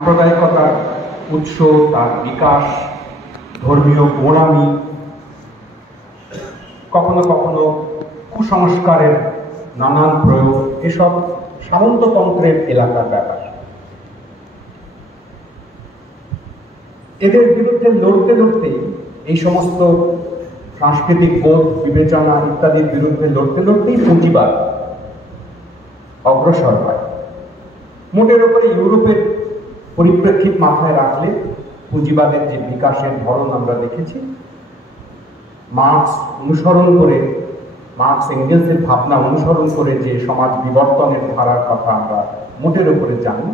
সাম্প্রদায়িকতার উৎস, তার বিকাশ, ধর্মীয় গোঁড়ামি, কখনো কখনো কুসংস্কারের নানান প্রয়োগ, এসব সামন্ততন্ত্রের এলাকার ব্যাপার। এদের বিরুদ্ধে লড়তে লড়তেই এই সমস্ত সাংস্কৃতিক বোধ, বিবেচনা ইত্যাদির বিরুদ্ধে লড়তে লড়তেই পুঁজিবাদ অগ্রসর হয়। মোটের উপরে ইউরোপের পরিপ্রেক্ষিত মাথায় রাখলে পুঁজিবাদের যে বিকাশের ধরন আমরা দেখেছি, মার্কস এঙ্গেলসের ভাবনা অনুসরণ করে যে সমাজ বিবর্তনের ধারার কথা আমরা মোটের উপরে জানি,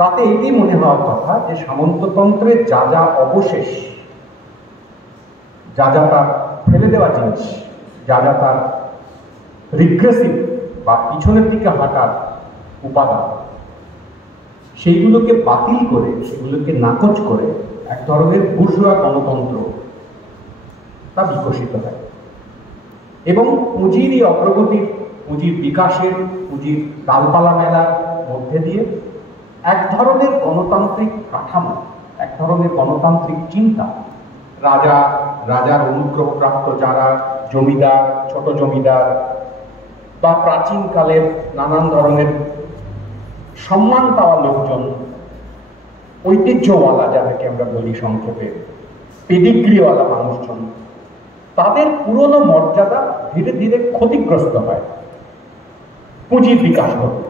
তাতে এটি মনে হওয়ার কথা যে সামন্ততন্ত্রের যা যা অবশেষ, যা যা তার ফেলে দেওয়া জিনিস, যা যা তার রিগ্রেসিভ বা পিছনের দিকে হাঁটার উপাদান, সেইগুলোকে বাতিল করে, সেগুলোকে নাকচ করে এক ধরনের বুর্জোয়া গণতন্ত্র তা বিকশিত হয় এবং পুঁজির এই অগ্রগতির, পুঁজির বিকাশের, পুঁজির ডালপালা মেলার মধ্যে দিয়ে এক ধরনের গণতান্ত্রিক কাঠামো, এক ধরনের গণতান্ত্রিক চিন্তা, রাজার অনুগ্রহপ্রাপ্ত যারা জমিদার, ছোট জমিদার বা প্রাচীনকালের নানান ধরনের সম্মান পাওয়া লোকজন, ঐতিহ্যওয়ালা যাদেরকে আমরা বলি সংক্ষেপে, পেডিগ্রিওয়ালা মানুষজন, তাদের পুরনো মর্যাদা ধীরে ধীরে ক্ষতিগ্রস্ত হয়। পুঁজির বিকাশ ঘটে,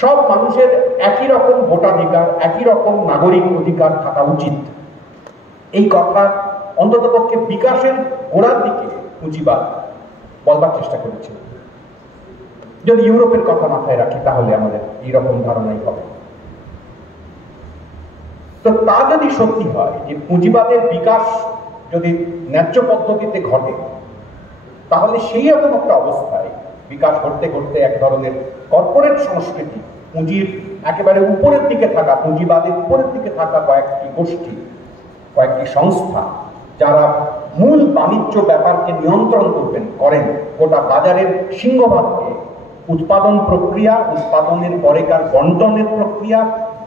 সব মানুষের একই রকম ভোটাধিকার, একই রকম নাগরিক অধিকার থাকা উচিত, এই কথা অন্ততপক্ষে বিকাশের গোড়ার দিকে পুঁজিবাদ বলবার চেষ্টা করেছিল। যদি ইউরোপের কথা মাথায় রাখি তাহলে আমাদের এইরকম ধারণাই হবে। তো তা যদি সত্যি হয় যে পুঁজিবাদের বিকাশ যদি ন্যায্য পদ্ধতিতে ঘটে, তাহলে সেই রকম একটা অবস্থায় বিকাশ ঘটতে ঘটতে এক ধরনের কর্পোরেট সংস্কৃতি, পুঁজির একেবারে উপরের দিকে থাকা, পুঁজিবাদের উপরের দিকে থাকা কয়েকটি গোষ্ঠী, কয়েকটি সংস্থা, যারা মূল বাণিজ্য ব্যাপারকে নিয়ন্ত্রণ করেন, গোটা বাজারের সিংহভাগকে, উৎপাদন প্রক্রিয়া, উৎপাদনের পরেকার বন্টনের প্রক্রিয়া,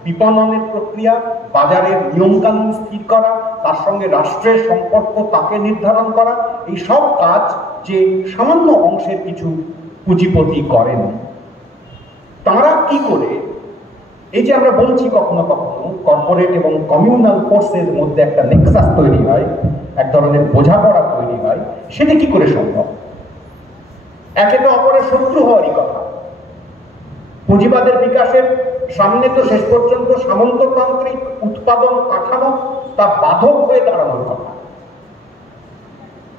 বিপণনের প্রক্রিয়া, বাজারের নিয়মকানুন স্থির করা, তার সঙ্গে রাষ্ট্রের সম্পর্ক তাকে নির্ধারণ করা, এই সব কাজ যে সামান্য অংশের কিছু পুঁজিপতি করেন, তারা কি করে এই যে আমরা বলছি কখনো কখনো কর্পোরেট এবং কমিউনাল ফোর্সের মধ্যে একটা নেক্সাস তৈরি হয়, এক ধরনের বোঝাপড়া তৈরি হয়, সেটা কি করে সম্ভব? একে তো অপরের শত্রু হওয়ারই কথা। পুঁজিবাদের বিকাশের সামনে তো শেষ পর্যন্ত সামন্ততান্ত্রিক উৎপাদন কাঠামো তা বাধক হয়ে দাঁড়ানোর কথা।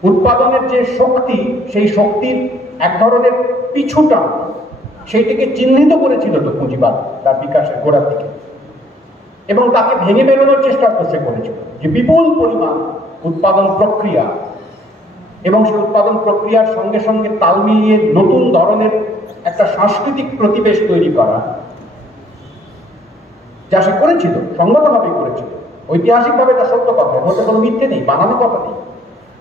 উৎপাদনের যে শক্তি, সেই শক্তির এক ধরনের পিছুটা, সেইটিকে চিহ্নিত করেছিল তো পুঁজিবাদ তার বিকাশের গোড়ার দিকে, এবং তাকে ভেঙে বেরোনোর চেষ্টা সে করেছিল যে বিপুল পরিমাণ উৎপাদন প্রক্রিয়া এবং সেই উৎপাদন প্রক্রিয়ার সঙ্গে সঙ্গে তাল মিলিয়ে নতুন ধরনের একটা সাংস্কৃতিক প্রতিবেশ তৈরি করা, যা সে করেছিল, সঙ্গতভাবে করেছিল, ঐতিহাসিকভাবে তা সত্য কথা, বলতে কোনো মিথ্যে নেই, বানানো কথা নেই।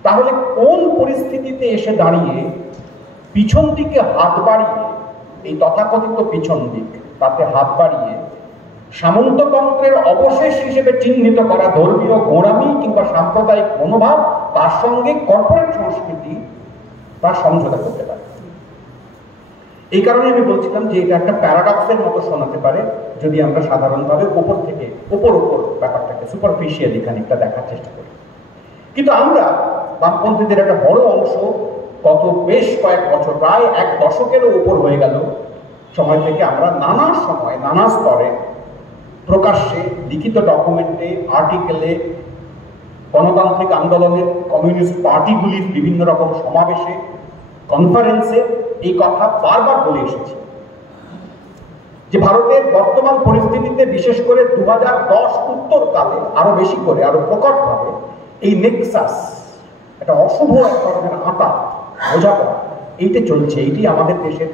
তাহলে কোন পরিস্থিতিতে এসে দাঁড়িয়ে পিছন দিকে হাত বাড়িয়ে, এই তথাকথিত পিছন দিক, তাতে হাত বাড়িয়ে সামন্ততন্ত্রের অবশেষ হিসেবে চিহ্নিত করা ধর্মীয় গোঁড়ামি কিংবা সাম্প্রদায়িক মনোভাব, তার সঙ্গে কর্পোরেট সংস্কৃতি তার সমঝোতা করতে পারে? এই কারণে আমি বলছিলাম যে এটা একটা প্যারাডক্সের মতো শোনাতে পারে যদি আমরা সাধারণভাবে ওপর থেকে ওপর ব্যাপারটাকে সুপারফিশিয়ালি খানিকটা দেখার চেষ্টা করি। কিন্তু আমরা বামপন্থীদের একটা বড় অংশ গত বেশ কয়েক বছর, প্রায় এক দশকেরও উপর হয়ে গেল সময় থেকে, আমরা নানা সময় নানা স্তরে প্রকাশ্যে, লিখিত ডকুমেন্টে, আর্টিকেলে, গণতান্ত্রিক আন্দোলনের কমিউনিস্ট পার্টিগুলির বিভিন্ন রকম সমাবেশে, কনফারেন্সে এই কথা বারবার বলে এসেছি যে ভারতের বর্তমান পরিস্থিতিতে, বিশেষ করে 2010 উত্তরকালে আরো বেশি করে, আরো প্রকটভাবে এই নেক্সাস, একটা অশুভ এক ধরনের আঁতা বোঝাপড়া, এইটা চলছে। এইটি আমাদের দেশের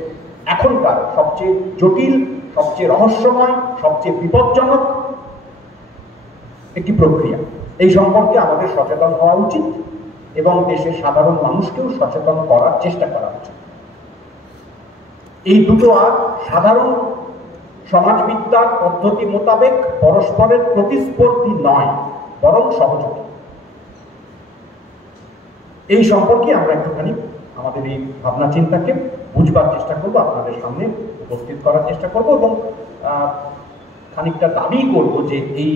এখনকার সবচেয়ে জটিল, সবচেয়ে রহস্যময়, সবচেয়ে বিপজ্জনক একটি প্রক্রিয়া। এই সম্পর্কে আমাদের সচেতন হওয়া উচিত এবং দেশের সাধারণ মানুষকেও সচেতন করার চেষ্টা করা উচিত। এই দুটো আর সাধারণ সমাজবিদ্যার পদ্ধতি মোতাবেক পরস্পরের প্রতিস্পর্ধী নয়, বরং সহযোগী। এই সম্পর্কে আমরা একটুখানি আমাদের এই ভাবনা চিন্তাকে বুঝবার চেষ্টা করব, আপনাদের সামনে উপস্থিত করার চেষ্টা করব এবং খানিকটা দাবি করব যে এই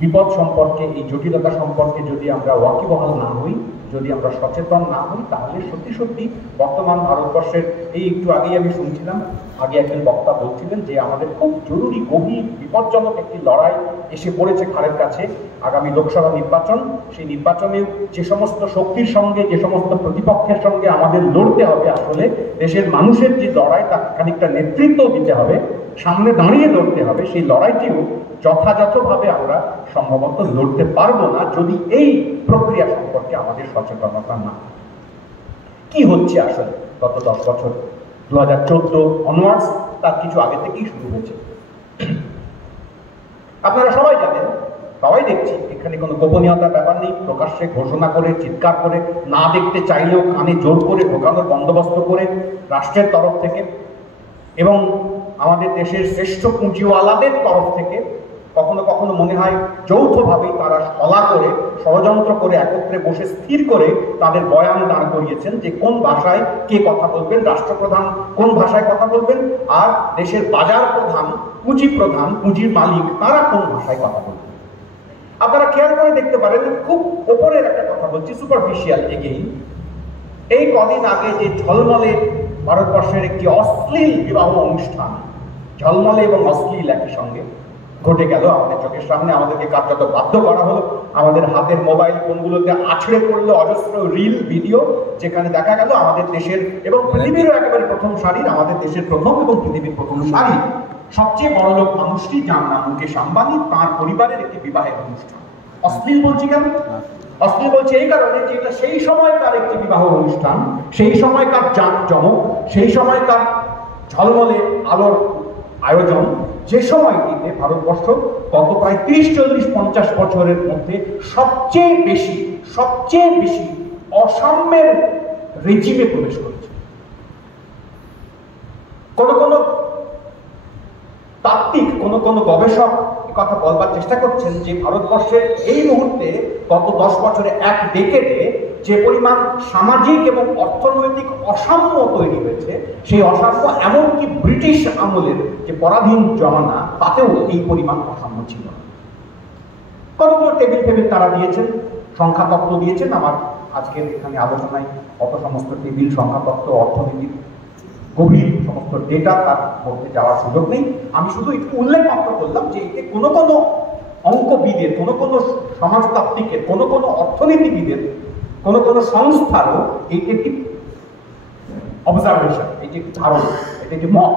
বিপদ সম্পর্কে, এই জটিলতা সম্পর্কে যদি আমরা ওয়াকিবহাল না হই, যদি আমরা সচেতন না হই, তাহলে সত্যি সত্যি বর্তমান ভারতবর্ষের, এই একটু আগেই আমি শুনছিলাম, আগে একজন বক্তা বলছিলেন যে আমাদের খুব জরুরি, গভীর, বিপজ্জনক একটি লড়াই এসে পড়েছে ঘাড়ের কাছে। আগামী লোকসভা নির্বাচন, সেই নির্বাচনে যে সমস্ত শক্তির সঙ্গে, যে সমস্ত প্রতিপক্ষের সঙ্গে আমাদের লড়তে হবে, আসলে দেশের মানুষের যে লড়াই, তার খানিকটা নেতৃত্ব দিতে হবে, সামনে দাঁড়িয়ে লড়তে হবে। সেই লড়াইটিও যথাযথভাবে আমরা সম্ভবত লড়তে পারবো না যদি এই প্রক্রিয়া সম্পর্কে আমাদের সচেতনতা না। কি হচ্ছে আসলে গত 10 বছর, 2014 অনওয়ার্ডস, তার কিছু আগে থেকেই শুরু হয়েছে। আপনারা সবাই জানেন, সবাই দেখছি, এখানে কোনো গোপনীয়তার ব্যাপার নেই। প্রকাশ্যে ঘোষণা করে, চিৎকার করে, না দেখতে চাইলেও কানে জোর করে ঢোকানোর বন্দোবস্ত করে রাষ্ট্রের তরফ থেকে এবং আমাদের দেশের শ্রেষ্ঠ পুঁজিওয়ালাদের তরফ থেকে কখনো কখনো মনে হয় যৌথভাবেই তারা সলা করে, ষড়যন্ত্র করে, একত্রে বসে স্থির করে তাদের বয়ান দাঁড় করিয়েছেন যে কোন ভাষায় কে কথা বলবেন, রাষ্ট্রপ্রধান কোন ভাষায় কথা বলবেন, আর দেশের বাজার প্রধান, পুঁজি প্রধান, পুঁজির মালিক, তারা কোন ভাষায় কথা বলবেন। আপনারা খেয়াল করে দেখতে পারেন, খুব ওপরের একটা কথা বলছি, সুপারফিশিয়াল এগেইন, এই কদিন আগে যে ঝলমলে ভারতবর্ষের একটি অশ্লীল বিবাহ অনুষ্ঠান, ঝলমলে এবং অশ্লীল একই সঙ্গে ঘটে গেল আমাদের চোখের সামনে। আমাদেরকে কার্যত বাধ্য করা হলো, আমাদের হাতের মোবাইল ফোনগুলোতে আছড়ে পড়লো অজস্র রিল, ভিডিও, যেখানে দেখা গেল আমাদের দেশের এবং পৃথিবীরও একেবারে প্রথম সারির, আমাদের দেশের প্রথম এবং পৃথিবীর প্রথম সারির সবচেয়ে বড়লোক মানুষটি, যার নাম মুকেশ আম্বানি, তাঁর পরিবারের একটি বিবাহের অনুষ্ঠান। অশ্লীল বলছি কেন? অশ্লীল বলছি এই কারণে যে এটা সেই সময়কার একটি বিবাহ অনুষ্ঠান, সেই সময়কার জাঁকজমক, সেই সময়কার ঝলমলে আলোর আয়োজন, যে সময়টিতে ভারতবর্ষ গত প্রায় 30-40-50 বছরের মধ্যে সবচেয়ে বেশি অসাম্যের রেজিমে প্রবেশ করেছে। কোন তাত্ত্বিক, কোন গবেষক কথা বলবার চেষ্টা করছেন যে ভারতবর্ষের এই মুহূর্তে গত 10 বছরে, এক ডেকেডে যে পরিমাণ সামাজিক এবং অর্থনৈতিক অসাম্য তৈরি হয়েছে, সেই অসাম্য এমনকি ব্রিটিশ আমলের যে পরাধীন জমানা, তাতেও এই পরিমাণ অসাম্য ছিল না। কতগুলো টেবিল তারা দিয়েছেন, সংখ্যাতত্ত্ব দিয়েছেন। আমার আজকের এখানে আলোচনায় অত সমস্ত টেবিল, সংখ্যাতত্ত্ব, অর্থনীতির গভীর সমস্ত ডেটা তার মধ্যে যাওয়ার সুযোগ নেই। আমি শুধু একটু উল্লেখ মাত্র করলাম যে এতে কোনো অঙ্কবিদের, কোনো সমাজতাত্ত্বিকের, কোনো অর্থনীতিবিদের, কোনো সংস্থারও এটি একটি অবজারভেশন, এটি একটি ধারণা, এটি একটি মত।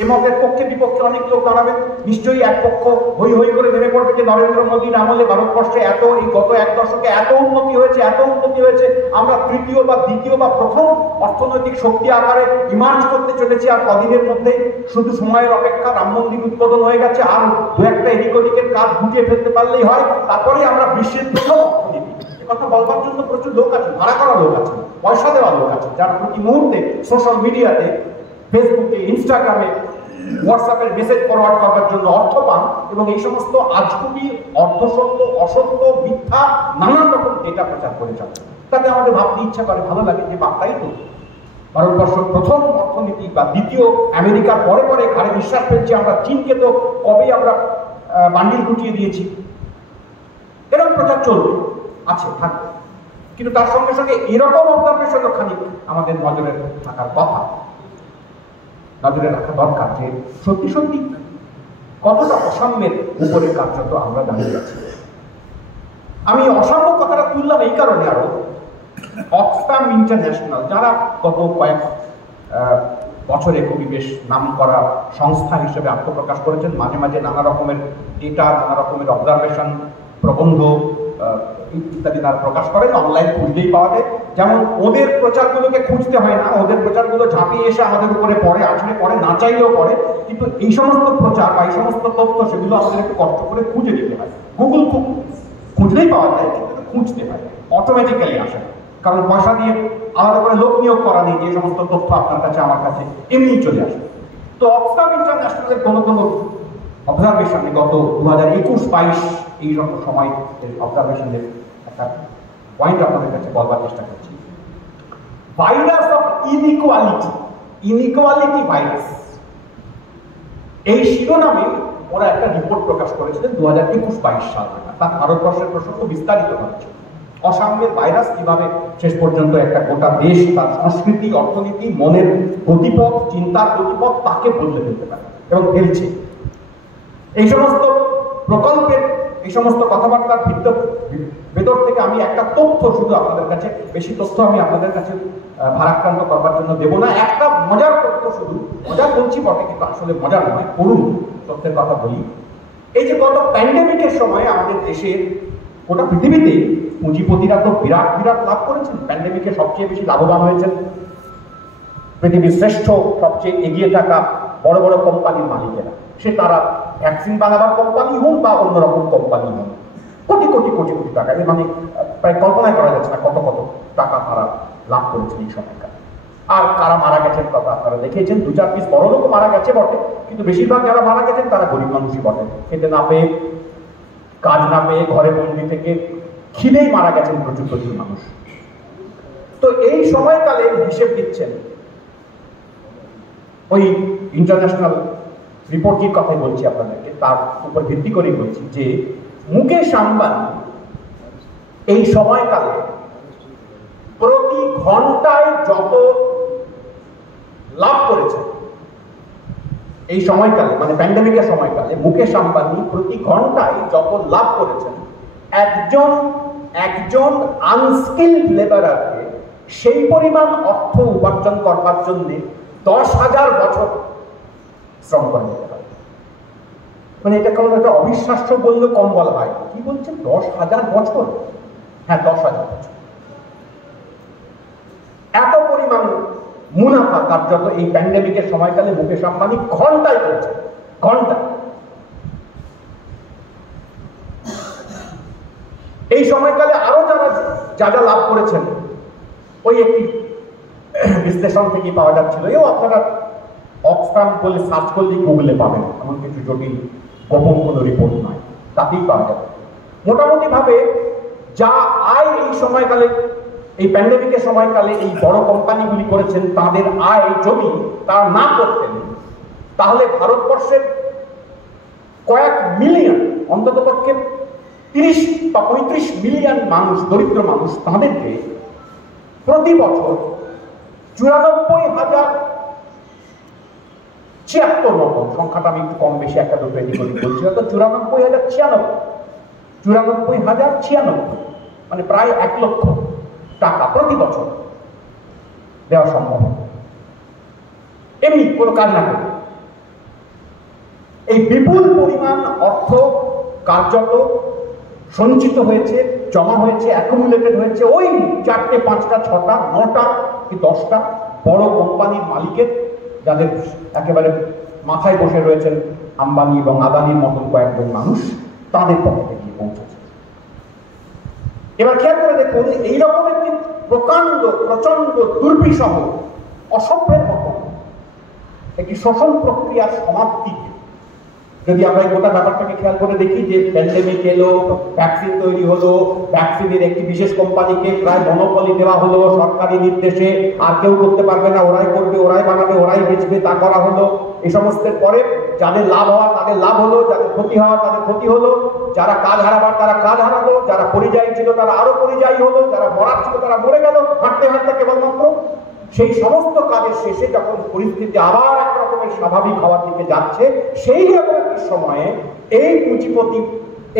এই মতের পক্ষে বিপক্ষে অনেক লোক দাঁড়াবেন। নিশ্চয়ই এক পক্ষ হই হই করে নেমে পড়বে যে নরেন্দ্র মোদীর আমলে ভারতবর্ষে এই গত 1 দশকে এত উন্নতি হয়েছে, আমরা তৃতীয় বা দ্বিতীয় বা প্রথম অর্থনৈতিক শক্তি আকারে ইমার্জ করতে চলেছি, আর কদিনের মধ্যে শুধু সময়ের অপেক্ষা, রাম মন্দির উদ্বোধন হয়ে গেছে, আর 2-1টা এদিক ওদিকের কাজ গুটিয়ে ফেলতে পারলেই হয়, তারপরে আমরা বিশ্বের প্রথম অর্থনীতি। কথা বলবার জন্য প্রচুর লোক আছে, ভাড়া করা লোক আছে, পয়সা দেওয়া লোক আছে, যারা প্রতি মুহূর্তে সোশ্যাল মিডিয়াতে, ফেসবুকে, ইনস্টাগ্রামে, হোয়াটসঅ্যাপের মেসেজ ফরওয়ার্ড করার জন্য অর্থ পান এবং এই সমস্ত আজগুবি, অর্ধসত্য, অসত্য, মিথ্যা নানান রকম ডেটা প্রচার করে যাচ্ছে। তাতে আমাদের ভাবতে ইচ্ছা করে, ভালো লাগে যে বার্তাই তো ভারতবর্ষের প্রথম অর্থনীতি বা দ্বিতীয় আমেরিকার পরে ঘাড়ে বিশ্বাস ফেলছি আমরা, চীনকে তো কবেই আমরা বান্ডিল গুটিয়ে দিয়েছি। এরকম প্রচার চলবে, আছে, থাকবে, কিন্তু তার সঙ্গে সঙ্গে এরকম অবজারভেশনও খানিক আমাদের নজরে থাকার কথা, নজরে রাখা দরকার যে সত্যি কতটা অসাম্যের উপরে কার্যত আমরা দাঁড়িয়ে আছি। আমি অসাম্য কথাটা তুললাম এই কারণে, আরো অক্সফাম ইন্টারন্যাশনাল, যারা গত কয়েক বছরে খুবই বেশ নাম করা সংস্থা হিসেবে আত্মপ্রকাশ করেছেন, মাঝে মাঝে নানা রকমের ডেটা, নানা রকমের অবজারভেশন, প্রবন্ধ ইত্যাদি তারা প্রকাশ করেন, অনলাইন খুঁজলেই পাওয়া যায়। যেমন ওদের প্রচারগুলোকে খুঁজতে হয় না, ওদের প্রচারগুলো ঝাঁপিয়ে এসে আমাদের উপরে পড়ে, আছড়ে পড়ে, না চাইলেও পড়ে, কিন্তু এই সমস্ত প্রচার বা এই সমস্ত তথ্য, সেগুলো আমাদের একটু কষ্ট করে খুঁজে দিতে হয়। গুগল খুঁজলেই পাওয়া যায়, কিন্তু খুঁজতে হয়, অটোমেটিক্যালি আসে, কারণ পয়সা দিয়ে আলাদা করে লোক নিয়োগ করা নেই, যে সমস্ত তথ্য আপনার কাছে, আমার কাছে এমনি চলে আসে। তো অক্সফাম ইন্টারন্যাশনালের কোনো কোনো অবজারভেশনে গত 2021-22 এই রকম সময় অবজারভেশনের একটা পয়েন্ট আপনাদের কাছে বলবার চেষ্টা করছি। ভাইরাস অফ ইনইকুয়ালিটি ভাইরাস, এই শিরোনামে ওরা একটা রিপোর্ট প্রকাশ করেছিলেন 2021-22 সালে। তার ভারতবর্ষের প্রসঙ্গ বিস্তারিত হচ্ছে অসাম্যের ভাইরাস কিভাবে শেষ পর্যন্ত একটা গোটা দেশ, তার সংস্কৃতি, অর্থনীতি, মনের গতিপথ, চিন্তার গতিপথ তাকে বদলে ফেলতে পারে এবং ফেলছে। এই সমস্ত প্রকল্পের, এই সমস্ত কথাবার্তার ভেতর থেকে আমি একটা তথ্য শুধু আপনাদের কাছে, বেশি তথ্য আমি আপনাদের কাছে ভারাক্রান্ত করবার জন্য দেব না। একটা মজার তথ্য, শুধু মজার বলছি বটে কিন্তু আসলে মজার নয়, করুন তথ্যের কথা বলি। এই যে গত প্যান্ডেমিকের সময় আমাদের দেশের, গোটা পৃথিবীতে পুঁজিপতিরা তো বিরাট বিরাট লাভ করেছেন। প্যান্ডেমিকে সবচেয়ে বেশি লাভবান হয়েছেন পৃথিবীর শ্রেষ্ঠ, সবচেয়ে এগিয়ে থাকা বড় বড় কোম্পানির মালিকেরা। সে তারা ভ্যাকসিন বানাবার কোম্পানি হোক বা অন্যরকম কোম্পানি হোক, কোটি কোটি কোটি কোটি টাকা, মানে প্রায় কল্পনাই করা যাচ্ছে না কত কত টাকা তারা লাভ করেছেন এই সময়কার। আর কারা মারা গেছেন কথা আপনারা দেখেছেন, 2-4 পিস বড় লোক মারা গেছে বটে, কিন্তু বেশিরভাগ যারা মারা গেছেন তারা গরিব মানুষই বটে। খেতে না পেয়ে, কাজ না পেয়ে, ঘরে বন্দি থেকে খিদেই মারা গেছেন প্রচুর প্রচুর মানুষ। তো এই সময়কালে হিসেব দিচ্ছেন ওই ইন্টারন্যাশনাল রিপোর্টটির কথাই বলছি আপনাদেরকে, তার উপর ভিত্তি করেই বলছি যে মুকেশ আম্বানি এই সময়কালে প্রতি ঘন্টায় যত লাভ করেছেন, এই সময়কালে মানে প্যান্ডেমিকের সময়কালে মুকেশ আম্বানি প্রতি ঘন্টায় যত লাভ করেছেন, একজন আনস্কিলড লেবারারকে সেই পরিমাণ অর্থ উপার্জন করবার জন্য 10,000 বছর শ্রম করে যেতে পারে। মানে এটা কেমন একটা অবিশ্বাস্য বললে কম বলা হয়। কি বলছেন 10,000 বছর? হ্যাঁ, 10,000 বছর। এত পরিমাণ মুনাফা কার্যত এই প্যান্ডেমিকের সময়কালে মুকেশ আম্বানি ঘন্টায় করেছে, ঘন্টা। এই সময়কালে আরো যারা যা যা লাভ করেছেন ওই একটি বিশ্লেষণ থেকে পাওয়া যাচ্ছিল। এও আপনারা অক্সফাম বলে সার্চ করলেই গুগলে পাবেন, এমন কিছু জটিল গোপন কোনো রিপোর্ট নয়, তাতেই পাওয়া যাবে। মোটামুটি ভাবে যা আয় এই সময়কালে, এই প্যান্ডেমিকের সময়কালে এই বড় কোম্পানিগুলি করেছেন, তাদের আয় যদি তারা না করতেন তাহলে ভারতবর্ষের কয়েক মিলিয়ন, অন্ততপক্ষে 30 বা 35 মিলিয়ন মানুষ, দরিদ্র মানুষ, তাদেরকে প্রতি বছর 94,076 মতো, সংখ্যাটা আমি একটু কম বেশি একটা দুটো এদিক ওদিক বলছি, হয়তো 94,096 মানে প্রায় 1 লক্ষ টাকা প্রতি বছর দেওয়া সম্ভব, এমনি কোনো কাজ না করে। এই বিপুল পরিমাণ অর্থ কার্যত সঞ্চিত হয়েছে, জমা হয়েছে, অ্যাকুমুলেটেড হয়েছে ওই 4টে 5টা 6টা 9টা কি 10টা বড় কোম্পানির মালিকের, যাদের একেবারে মাথায় বসে রয়েছেন আম্বানি এবং আদানির মতন কয়েকজন মানুষ, তাদের পকেটে গিয়ে পৌঁছেছে। এবার খেয়াল করে দেখুন, এইরকম একটি প্রচন্ড দুর্বিষহ অসভ্যের মতো একটি শোষণ প্রক্রিয়ার সমাপ্তিকে যদি আমরা এই গোটা ব্যাপারটাকে খেয়াল করে দেখি, যে প্যান্ডেমিক এলো, ভ্যাকসিন তৈরি হলো, ভ্যাকসিনের একটি বিশেষ কোম্পানিকে প্রায় মনোপলি দেওয়া হলো সরকারি নির্দেশে, আর কেউ করতে পারবে না, ওরাই করবে, ওরাই বানাবে, ওরাই বেচবে, তা করা হলো। এই সমস্তের পরে যাদের লাভ হওয়া তাদের লাভ হলো, যাদের ক্ষতি হওয়া তাদের ক্ষতি হলো, যারা কাজ হারাবার তারা কাজ হারালো, যারা পরিযায়ী ছিল তারা আরো পরিযায়ী হলো, যারা মরার ছিল তারা মরে গেল হাঁটতে হাঁটতে কেবলমাত্র। সেই সমস্ত কাজের শেষে যখন পরিস্থিতি আবার এক রকমের স্বাভাবিক হওয়ার দিকে যাচ্ছে, সেই রকম একটি সময়ে এই পুঁজিপতি,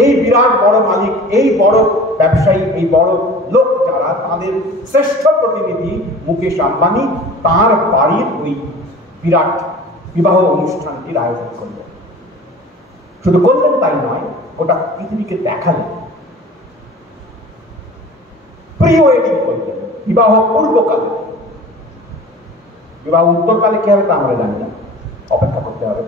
এই বিরাট বড় মালিক, এই বড় ব্যবসায়ী, এই বড় লোক যারা, তাদের শ্রেষ্ঠ প্রতিনিধি মুকেশ আম্বানি তার বাড়ির ওই বিরাট বিবাহ অনুষ্ঠানটির আয়োজন করলেন। শুধু করলেন তাই নয়, গোটা পৃথিবীকে দেখালেন, প্রি ওয়েডিং করলেন বিবাহ পূর্বকালে। বিবাহ উত্তরকালে কি হবে তা আমরা জানি না, অপেক্ষা করতে হবে,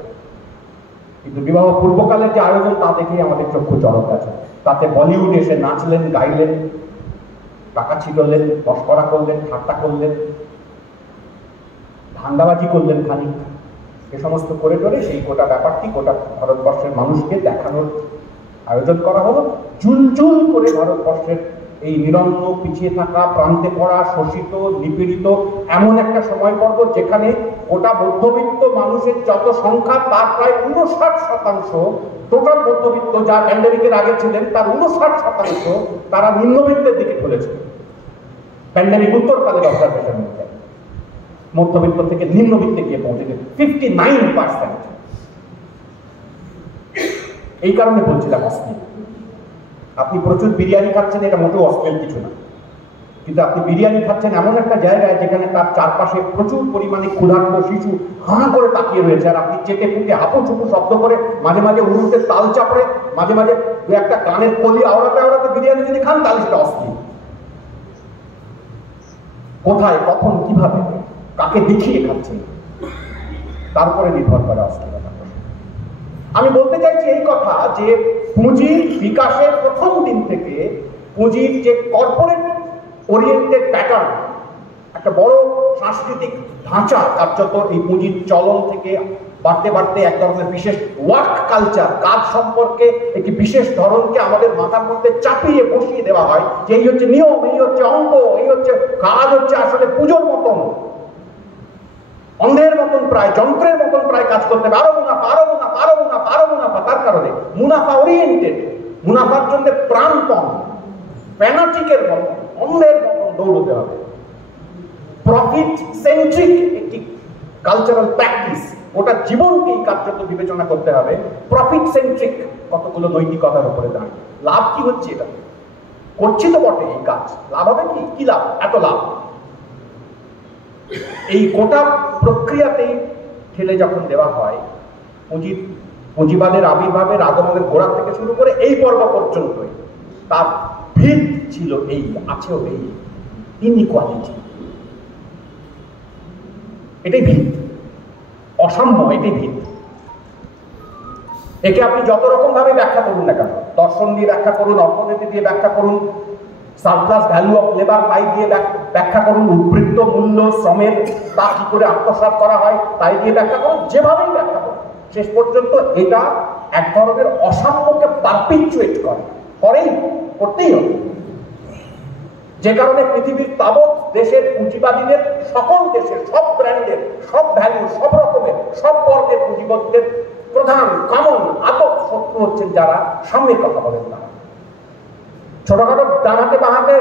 কিন্তু বিবাহ পূর্বকালের যে আয়োজন তা দেখেই আমাদের চক্ষু চড়ক আছে। তাতে বলিউড এসে নাচলেন, গাইলেন, টাকা ছিটলেন, মস্করা করলেন, ঠাট্টা করলেন, ধান্দাবাজি করলেন খানিক, এ সমস্ত করে টোরে সেই গোটা ব্যাপারটি গোটা ভারতবর্ষের মানুষকে দেখানোর আয়োজন করা হলো। চুল করে ভারতবর্ষের এই নিরন্ন, পিছিয়ে থাকা, প্রান্তে পড়া, শোষিত, নিপীড়িত এমন একটা সময় পর্ব যেখানে গোটা মধ্যবিত্ত মানুষের যত সংখ্যা তার প্রায় 59% টোটাল মধ্যবিত্ত, যা প্যান্ডেমিকের আগে ছিলেন তার 59% তারা নিম্নবিত্তের দিকে চলেছে। প্যান্ডেমিক উত্তরকালের অবজারভেশন অনুযায়ী মধ্যবিত্ত থেকে নিম্নবিত্তে গিয়ে পৌঁছে গেছে 59%। এই কারণে বলছিলাম অশ্লীল। আপনি প্রচুর বিরিয়ানি খাচ্ছেন, এটা মোটেও অশ্লীল কিছু না, কিন্তু আপনি বিরিয়ানি খাচ্ছেন এমন একটা জায়গায় যেখানে তার চারপাশে প্রচুর পরিমাণে ক্ষুধার্ত শিশু হাঁ করে তাকিয়ে রয়েছে, আর আপনি চেটে ফুটে হাঁপুচুপু শব্দ করে মাঝে মাঝে উড়ুতে তাল চাপড়ে মাঝে মাঝে দু একটা কানের কলি আওড়াতে বিরিয়ানি যদি খান তাহলে সেটা অশ্লীল। কোথায়, কখন, কিভাবে, কাকে দেখিয়ে খাচ্ছেন তারপরে নির্ভর করে অশ্লীলতা। আমি বলতে চাইছি এই কথা যে পুঁজির বিকাশের প্রথম দিন থেকে পুঁজির যে কর্পোরেট ওরিয়েন্টেড প্যাটার্ন, একটা বড় সাংস্কৃতিক ঢাঁচা কার্যত এই পুঁজির চলন থেকে বাড়তে বাড়তে এক ধরনের বিশেষ ওয়ার্ক কালচার, কাজ সম্পর্কে একটি বিশেষ ধরনকে আমাদের মাথার মধ্যে চাপিয়ে বসিয়ে দেওয়া হয় যে এই হচ্ছে নিয়ম, এই হচ্ছে অঙ্ক, এই হচ্ছে কাজ, হচ্ছে আসলে পুজোর মতন, অন্ধের মতন প্রায়, যন্ত্রের মতন প্রায় কাজ করতে হবে, আরো মুনাফা, আরো মুনাফা, আরো মুনাফা, আরো মুনাফা। তার কারণে মুনাফা ওরিয়েন্টেড, মুনাফার জন্য প্রাণপণ, ফ্যানাটিকের মতন, অন্ধের মতন দৌড়তে হবে। প্রফিট সেন্ট্রিক একটি কালচারাল প্র্যাকটিস, ওটা জীবনকেই কার্যত বিবেচনা করতে হবে প্রফিট সেন্ট্রিক কতগুলো নৈতিকতার উপরে দাঁড়িয়ে। লাভ কি হচ্ছে? এটা করছি তো বটে, এই কাজ লাভ হবে কি? কি লাভ? এত লাভ। এই গোটা প্রক্রিয়াতেই ঠেলে যখন দেওয়া হয়, পুঁজিবাদের আবির্ভাবের আগমনের গোড়া থেকে শুরু করে এই পর্ব পর্যন্তই তার ভিত ছিল এই, আছেও এই ইনইকুয়ালিটি। এটাই ভিত, অসাম্য, এটাই ভিত। একে আপনি যত রকম ভাবে ব্যাখ্যা করুন না কেন, দর্শন দিয়ে ব্যাখ্যা করুন, অর্থনীতি দিয়ে ব্যাখ্যা করুন, সারপ্লাস ভ্যালু অফ লেবার পাই দিয়ে ব্যাখ্যা করুন, উদ্বৃত্ত মূল্য শ্রমের তা কি করে আত্মসাৎ করা হয় তাই দিয়ে ব্যাখ্যা করুন, যেভাবেই ব্যাখ্যা করুন, শেষ পর্যন্ত এটা এক ধরনের অসাম্যকে পারপিচুয়েট করতেই হবে। যে কারণে পৃথিবীর তাবৎ দেশের পুঁজিবাদীদের, সকল দেশের, সব ব্র্যান্ডের, সব ভ্যালু, সব রকমের, সব বর্গের পুঁজিবাদীদের প্রধান কমন আদত শত্রু হচ্ছেন যারা সামনের কথা বলেন না। ছোটখাটো ডানাতে বাহাতে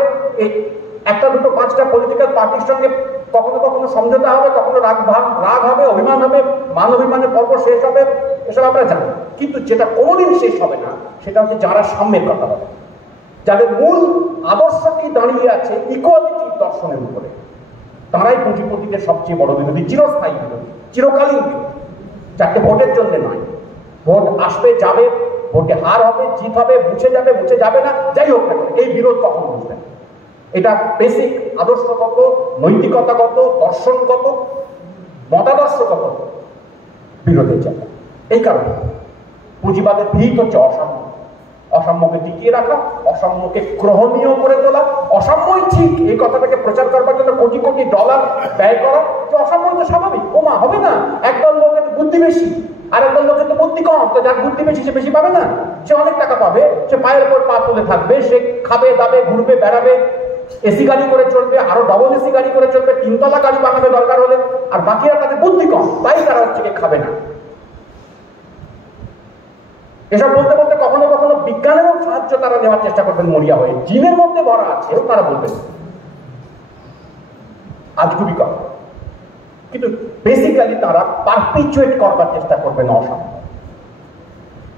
একটা দুটো পাঁচটা পলিটিক্যাল পার্টির সঙ্গে কখনো কখনো সমঝোতা হবে, কখনো রাগ হবে, অভিমান হবে, মান অভিমানের পর্ব শেষ হবে, এসব আমরা জানি। কিন্তু যেটা কোনোদিন শেষ হবে না সেটা হচ্ছে যারা সাম্যের কথা বলে, যাদের মূল আদর্শটি দাঁড়িয়ে আছে ইকুয়ালিটির দর্শনের উপরে, তারাই পুঁজিপতিদের সবচেয়ে বড় বিরোধী, চিরস্থায়ী বিরোধী, চিরকালীন বিরোধী। চারটে ভোটের জন্য নয়, ভোট আসবে যাবে, ভোটে হার হবে, জিত হবে, মুছে যাবে, মুছে যাবে না, যাই হোক না কেন এই বিরোধ কখনো বুঝবে না। এটা বেসিক আদর্শগত, নৈতিকতাগত, দর্শনগত, মতাদর্শগত বিরোধের জায়গা। এই কারণে পুঁজিবাদের ভিত হচ্ছে অসাম্য, অসাম্যকে টিকিয়ে রাখা, অসাম্যকে গ্রহণীয় করে তোলা। অসাম্যই ঠিক এই কথাটাকে প্রচার করবার জন্য কোটি কোটি ডলার ব্যয় করা যে অসাম্য তো স্বাভাবিক, ওমা হবে না, একদল লোকের বুদ্ধি বেশি আর একদল লোকের তো বুদ্ধি কম, তো যার বুদ্ধি বেশি সে বেশি পাবে না, সে অনেক টাকা পাবে, সে পায়ের উপর পা তুলে থাকবে, সে খাবে দাবে, ঘুরবে বেড়াবে, এসি গাড়ি করে চলবে, আরো ডবল এসি গাড়ি করে চলবে, তিনতলা গাড়ি বানাবে দরকার হলে, আর বাকিরা তাদের বুদ্ধি কম, তাই তারা হচ্ছে খাবে না। এসব বলতে বলতে কখনো কখনো বিজ্ঞানেরও সাহায্য তারা নেওয়ার চেষ্টা করবেন মরিয়া হয়ে, জিনের মধ্যে ভরা আছে তারা বলবেন আজগুবি কথা, কিন্তু বেসিক্যালি তারা পারপিচুয়েট করবার চেষ্টা করবেন অসাম্য।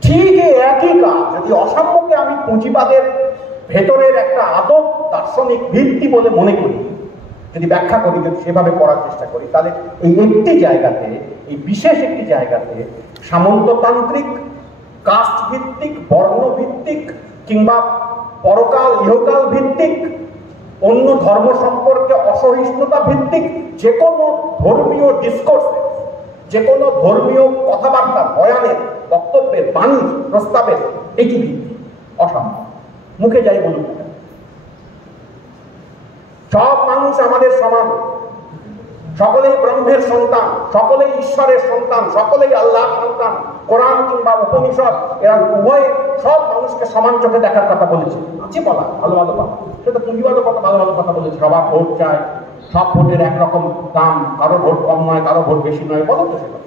ঠিক একই কাজ যদি অসাম্যকে আমি পুঁজিবাদের ভেতরের একটা আদত দার্শনিক ভিত্তি বলে মনে করি, যদি ব্যাখ্যা করি, যদি সেভাবে পড়ার চেষ্টা করি, তাহলে এই একটি জায়গাতে, এই বিশেষ একটি জায়গাতে সামন্ততান্ত্রিক, কাস্ট ভিত্তিক, বর্ণ ভিত্তিক কিংবা পরকাল ইহকাল ভিত্তিক, অন্য ধর্ম সম্পর্কে অসহিষ্ণুতা ভিত্তিক যে কোনো ধর্মীয় ডিসকোর্সে, যে কোনো ধর্মীয় কথাবার্তা, বয়ানের, বক্তব্যের, বাণী, প্রস্তাবের এটি ভিত্তি অসাম্য। মুখে যাই বলুন, সব মানুষ আমাদের সমান, সকলেই ব্রহ্মের সন্তান, সকলেই ঈশ্বরের সন্তান, সকলেই আল্লাহর সন্তান। কোরআন কিংবা উপনিষদ এরা উভয় সব মানুষকে সমান চোখে দেখার কথা বলেছে। আছে বলা ভালো ভালো কথা, সেটা পুঁজিবাদও কথা ভালো ভালো কথা বলেছে। সবার ভোট চায়, সব ভোটের একরকম দাম, কারো ভোট কম নয়, কারো ভোট বেশি নয়, বলো তো সেটা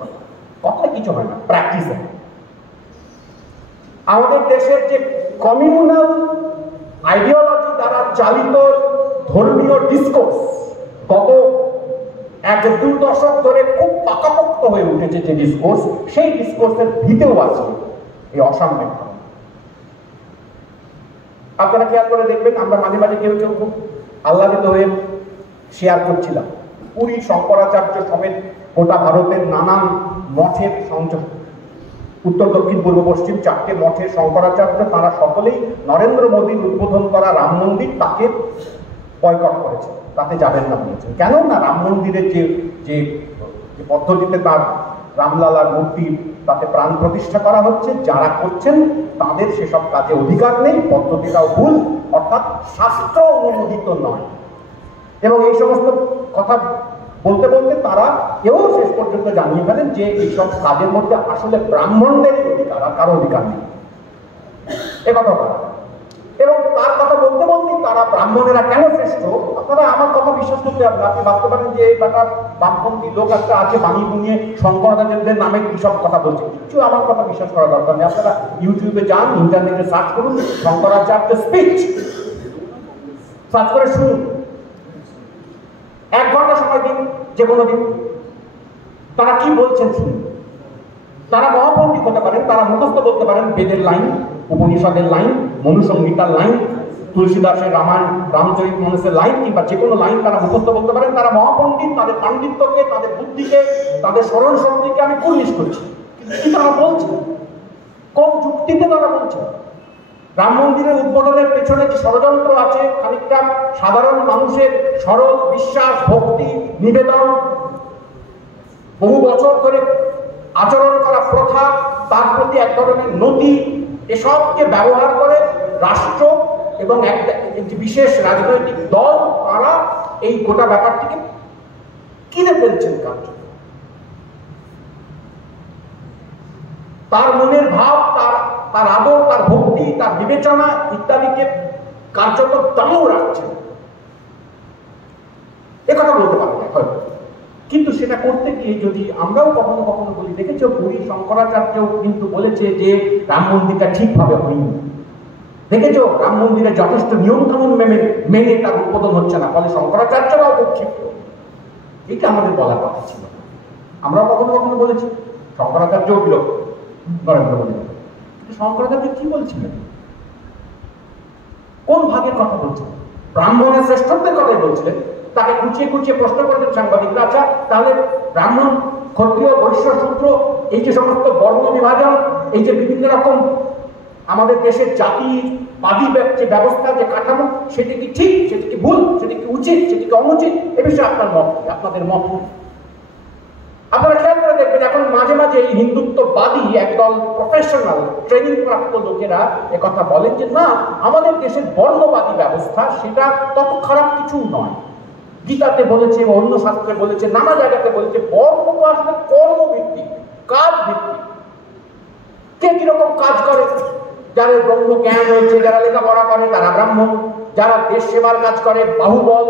কথায় কিছু হয় না, প্র্যাকটিসে। আমাদের দেশের যে কমিউনাল আইডিওলজি দ্বারা চালিত ধর্মীয় ডিসকোর্স গত 1-2 দশক ধরে খুব পাকাপোক্ত হয়ে উঠেছে যে ডিসকোর্স, সেই ডিসকোর্সের ভিতেও আছে এই অসাম্যের। আপনারা খেয়াল করে দেখবেন, আমরা মাঝে মাঝে কেউ কেউ খুব আহ্লাদিত হয়ে শেয়ার করছিলাম পুরী শঙ্করাচার্য সমেত গোটা ভারতের নানান মঠের সংযোগ, উত্তর দক্ষিণ পূর্ব পশ্চিম 4টে মঠের শঙ্করাচার্য, তারা সকলেই নরেন্দ্র মোদীর উদ্বোধন করা রাম মন্দির তাকে বয়কট করেছে, তাতে যাবেন না বলেছেন। কেন না, রাম মন্দিরের যে পদ্ধতিতে তার রামলালার মূর্তি তাতে প্রাণ প্রতিষ্ঠা করা হচ্ছে, যারা করছেন তাদের সেসব কাজে অধিকার নেই, পদ্ধতিটাও ভুল, অর্থাৎ শাস্ত্র অনুমোদিত নয়। এবং এই সমস্ত কথা বলতে বলতে তারা এও শেষ পর্যন্ত জানিয়ে ফেলেন যে এইসব কাজের মধ্যে আসলে ব্রাহ্মণদেরই অধিকার, আর কারো অধিকার নেই, একথা বলা। এবং তার কথা বলতে বলতেই তারা ব্রাহ্মণেরা কেন শ্রেষ্ঠ, আপনারা আমার কথা বিশ্বাস করতে হবে, আপনি ভাবতে পারেন যে এই ব্যাপার বামপন্থী লোক একটা আছে বানিয়ে বুনিয়ে শঙ্করাচার্যদের নামে কি সব কথা বলছে, কিছু আমার কথা বিশ্বাস করা দরকার নেই। আপনারা ইউটিউবে যান, ইন্টারনেটে সার্চ করুন শঙ্করাচার্য স্পিচ, সার্চ করে শুনুন, 1 ঘন্টা সময় দিন, যে কোনো দিন, তারা কি বলছেন শুনুন। তারা মহাপণ্ডিত হতে পারেন, তারা মুখস্থ বলতে পারেন বেদের লাইন, উপনিষদের লাইন, মনুসংহিতার লাইন, তুলসীদাসের রামায়ণ, রামচরিত মানসের লাইন, কিংবা যে কোনো লাইন তারা মুখস্থ বলতে পারেন। তারা মহাপণ্ডিত, তাদের পাণ্ডিত্যকে, তাদের বুদ্ধিকে, তাদের স্মরণ শক্তিকে আমি কুর্নিশ করছি, কিন্তু তারা বলছেন কোন যুক্তিতে তারা বলছেন? রাম মন্দিরের উদ্বোধনের পেছনে যে ষড়যন্ত্র আছে, খানিকটা সাধারণ মানুষের সরল বিশ্বাস, ভক্তি, নিবেদন, বহু বছর ধরে আচরণ করা প্রথা, তার প্রতি এক ধরনের নতি, এসবকে ব্যবহার করে রাষ্ট্র এবং একটি বিশেষ রাজনৈতিক দল তারা এই গোটা ব্যাপারটিকে কিনে ফেলছেন কার্য। তার মনের ভাব, তার আদর, তার ভক্তি, তার বিবেচনা ইত্যাদিকে কার্যত দামও রাখছেন, একথা বলতে পারেন হয়তো। কিন্তু সেটা করতে গিয়ে যদি আমরাও কখনো কখনো বলি, দেখেছো পুরী শঙ্করাচার্যও কিন্তু বলেছে যে রাম মন্দিরটা ঠিকভাবে হয়নি, দেখেছো রাম মন্দিরে যথেষ্ট নিয়ম কানুন মেনে তার উদ্বোধন হচ্ছে না, ফলে শঙ্করাচার্যরাও প্রক্ষিপ্ত। এটা আমাদের বলার কথা ছিল। আমরাও কখনো কখনো বলেছি, শঙ্করাচার্যও বিরক্ত নরেন্দ্র মোদী। কিন্তু শঙ্করাচার্য কি বলছিলেন, কোন ভাগের কথা বলছিলেন? ব্রাহ্মণের শ্রেষ্ঠত্বের কথাই বলছিলেন। তাকে কুচিয়ে কুচিয়ে প্রশ্ন করেছেন সাংবাদিকরা, আচ্ছা তাহলে ব্রাহ্মণ, ক্ষত্রিয়, বৈশ্য, শূদ্র, এই যে সমস্ত বর্ণ বিভাজন, এই যে বিভিন্ন রকম আমাদের দেশের জাতিবাদী যে ব্যবস্থা, যে কাঠামো, সেটি কি ঠিক, সেটি কি ভুল, সেটি কি উচিত, সেটি কি অনুচিত, এ বিষয়ে আপনার মত, আপনাদের মত। আপনারা খেয়াল করে দেখবেন এখন মাঝে মাঝে এই হিন্দুত্ববাদী একদল প্রফেশনাল ট্রেনিং প্রাপ্ত লোকেরা একথা বলেন যে না, আমাদের দেশের বর্ণবাদী ব্যবস্থা সেটা তত খারাপ কিছু নয়। গীতাতে বলেছে, অন্য শাস্ত্রে বলেছে, নানা জায়গাতে বলেছে, বর্ণ তো আসলে কর্মভিত্তিক, কাজ ভিত্তিক। কে কিরকম কাজ করে, যাদের ব্রহ্ম জ্ঞান রয়েছে, যারা লেখাপড়া করে তারা ব্রাহ্মণ, যারা দেশ সেবার কাজ করে, বাহুবল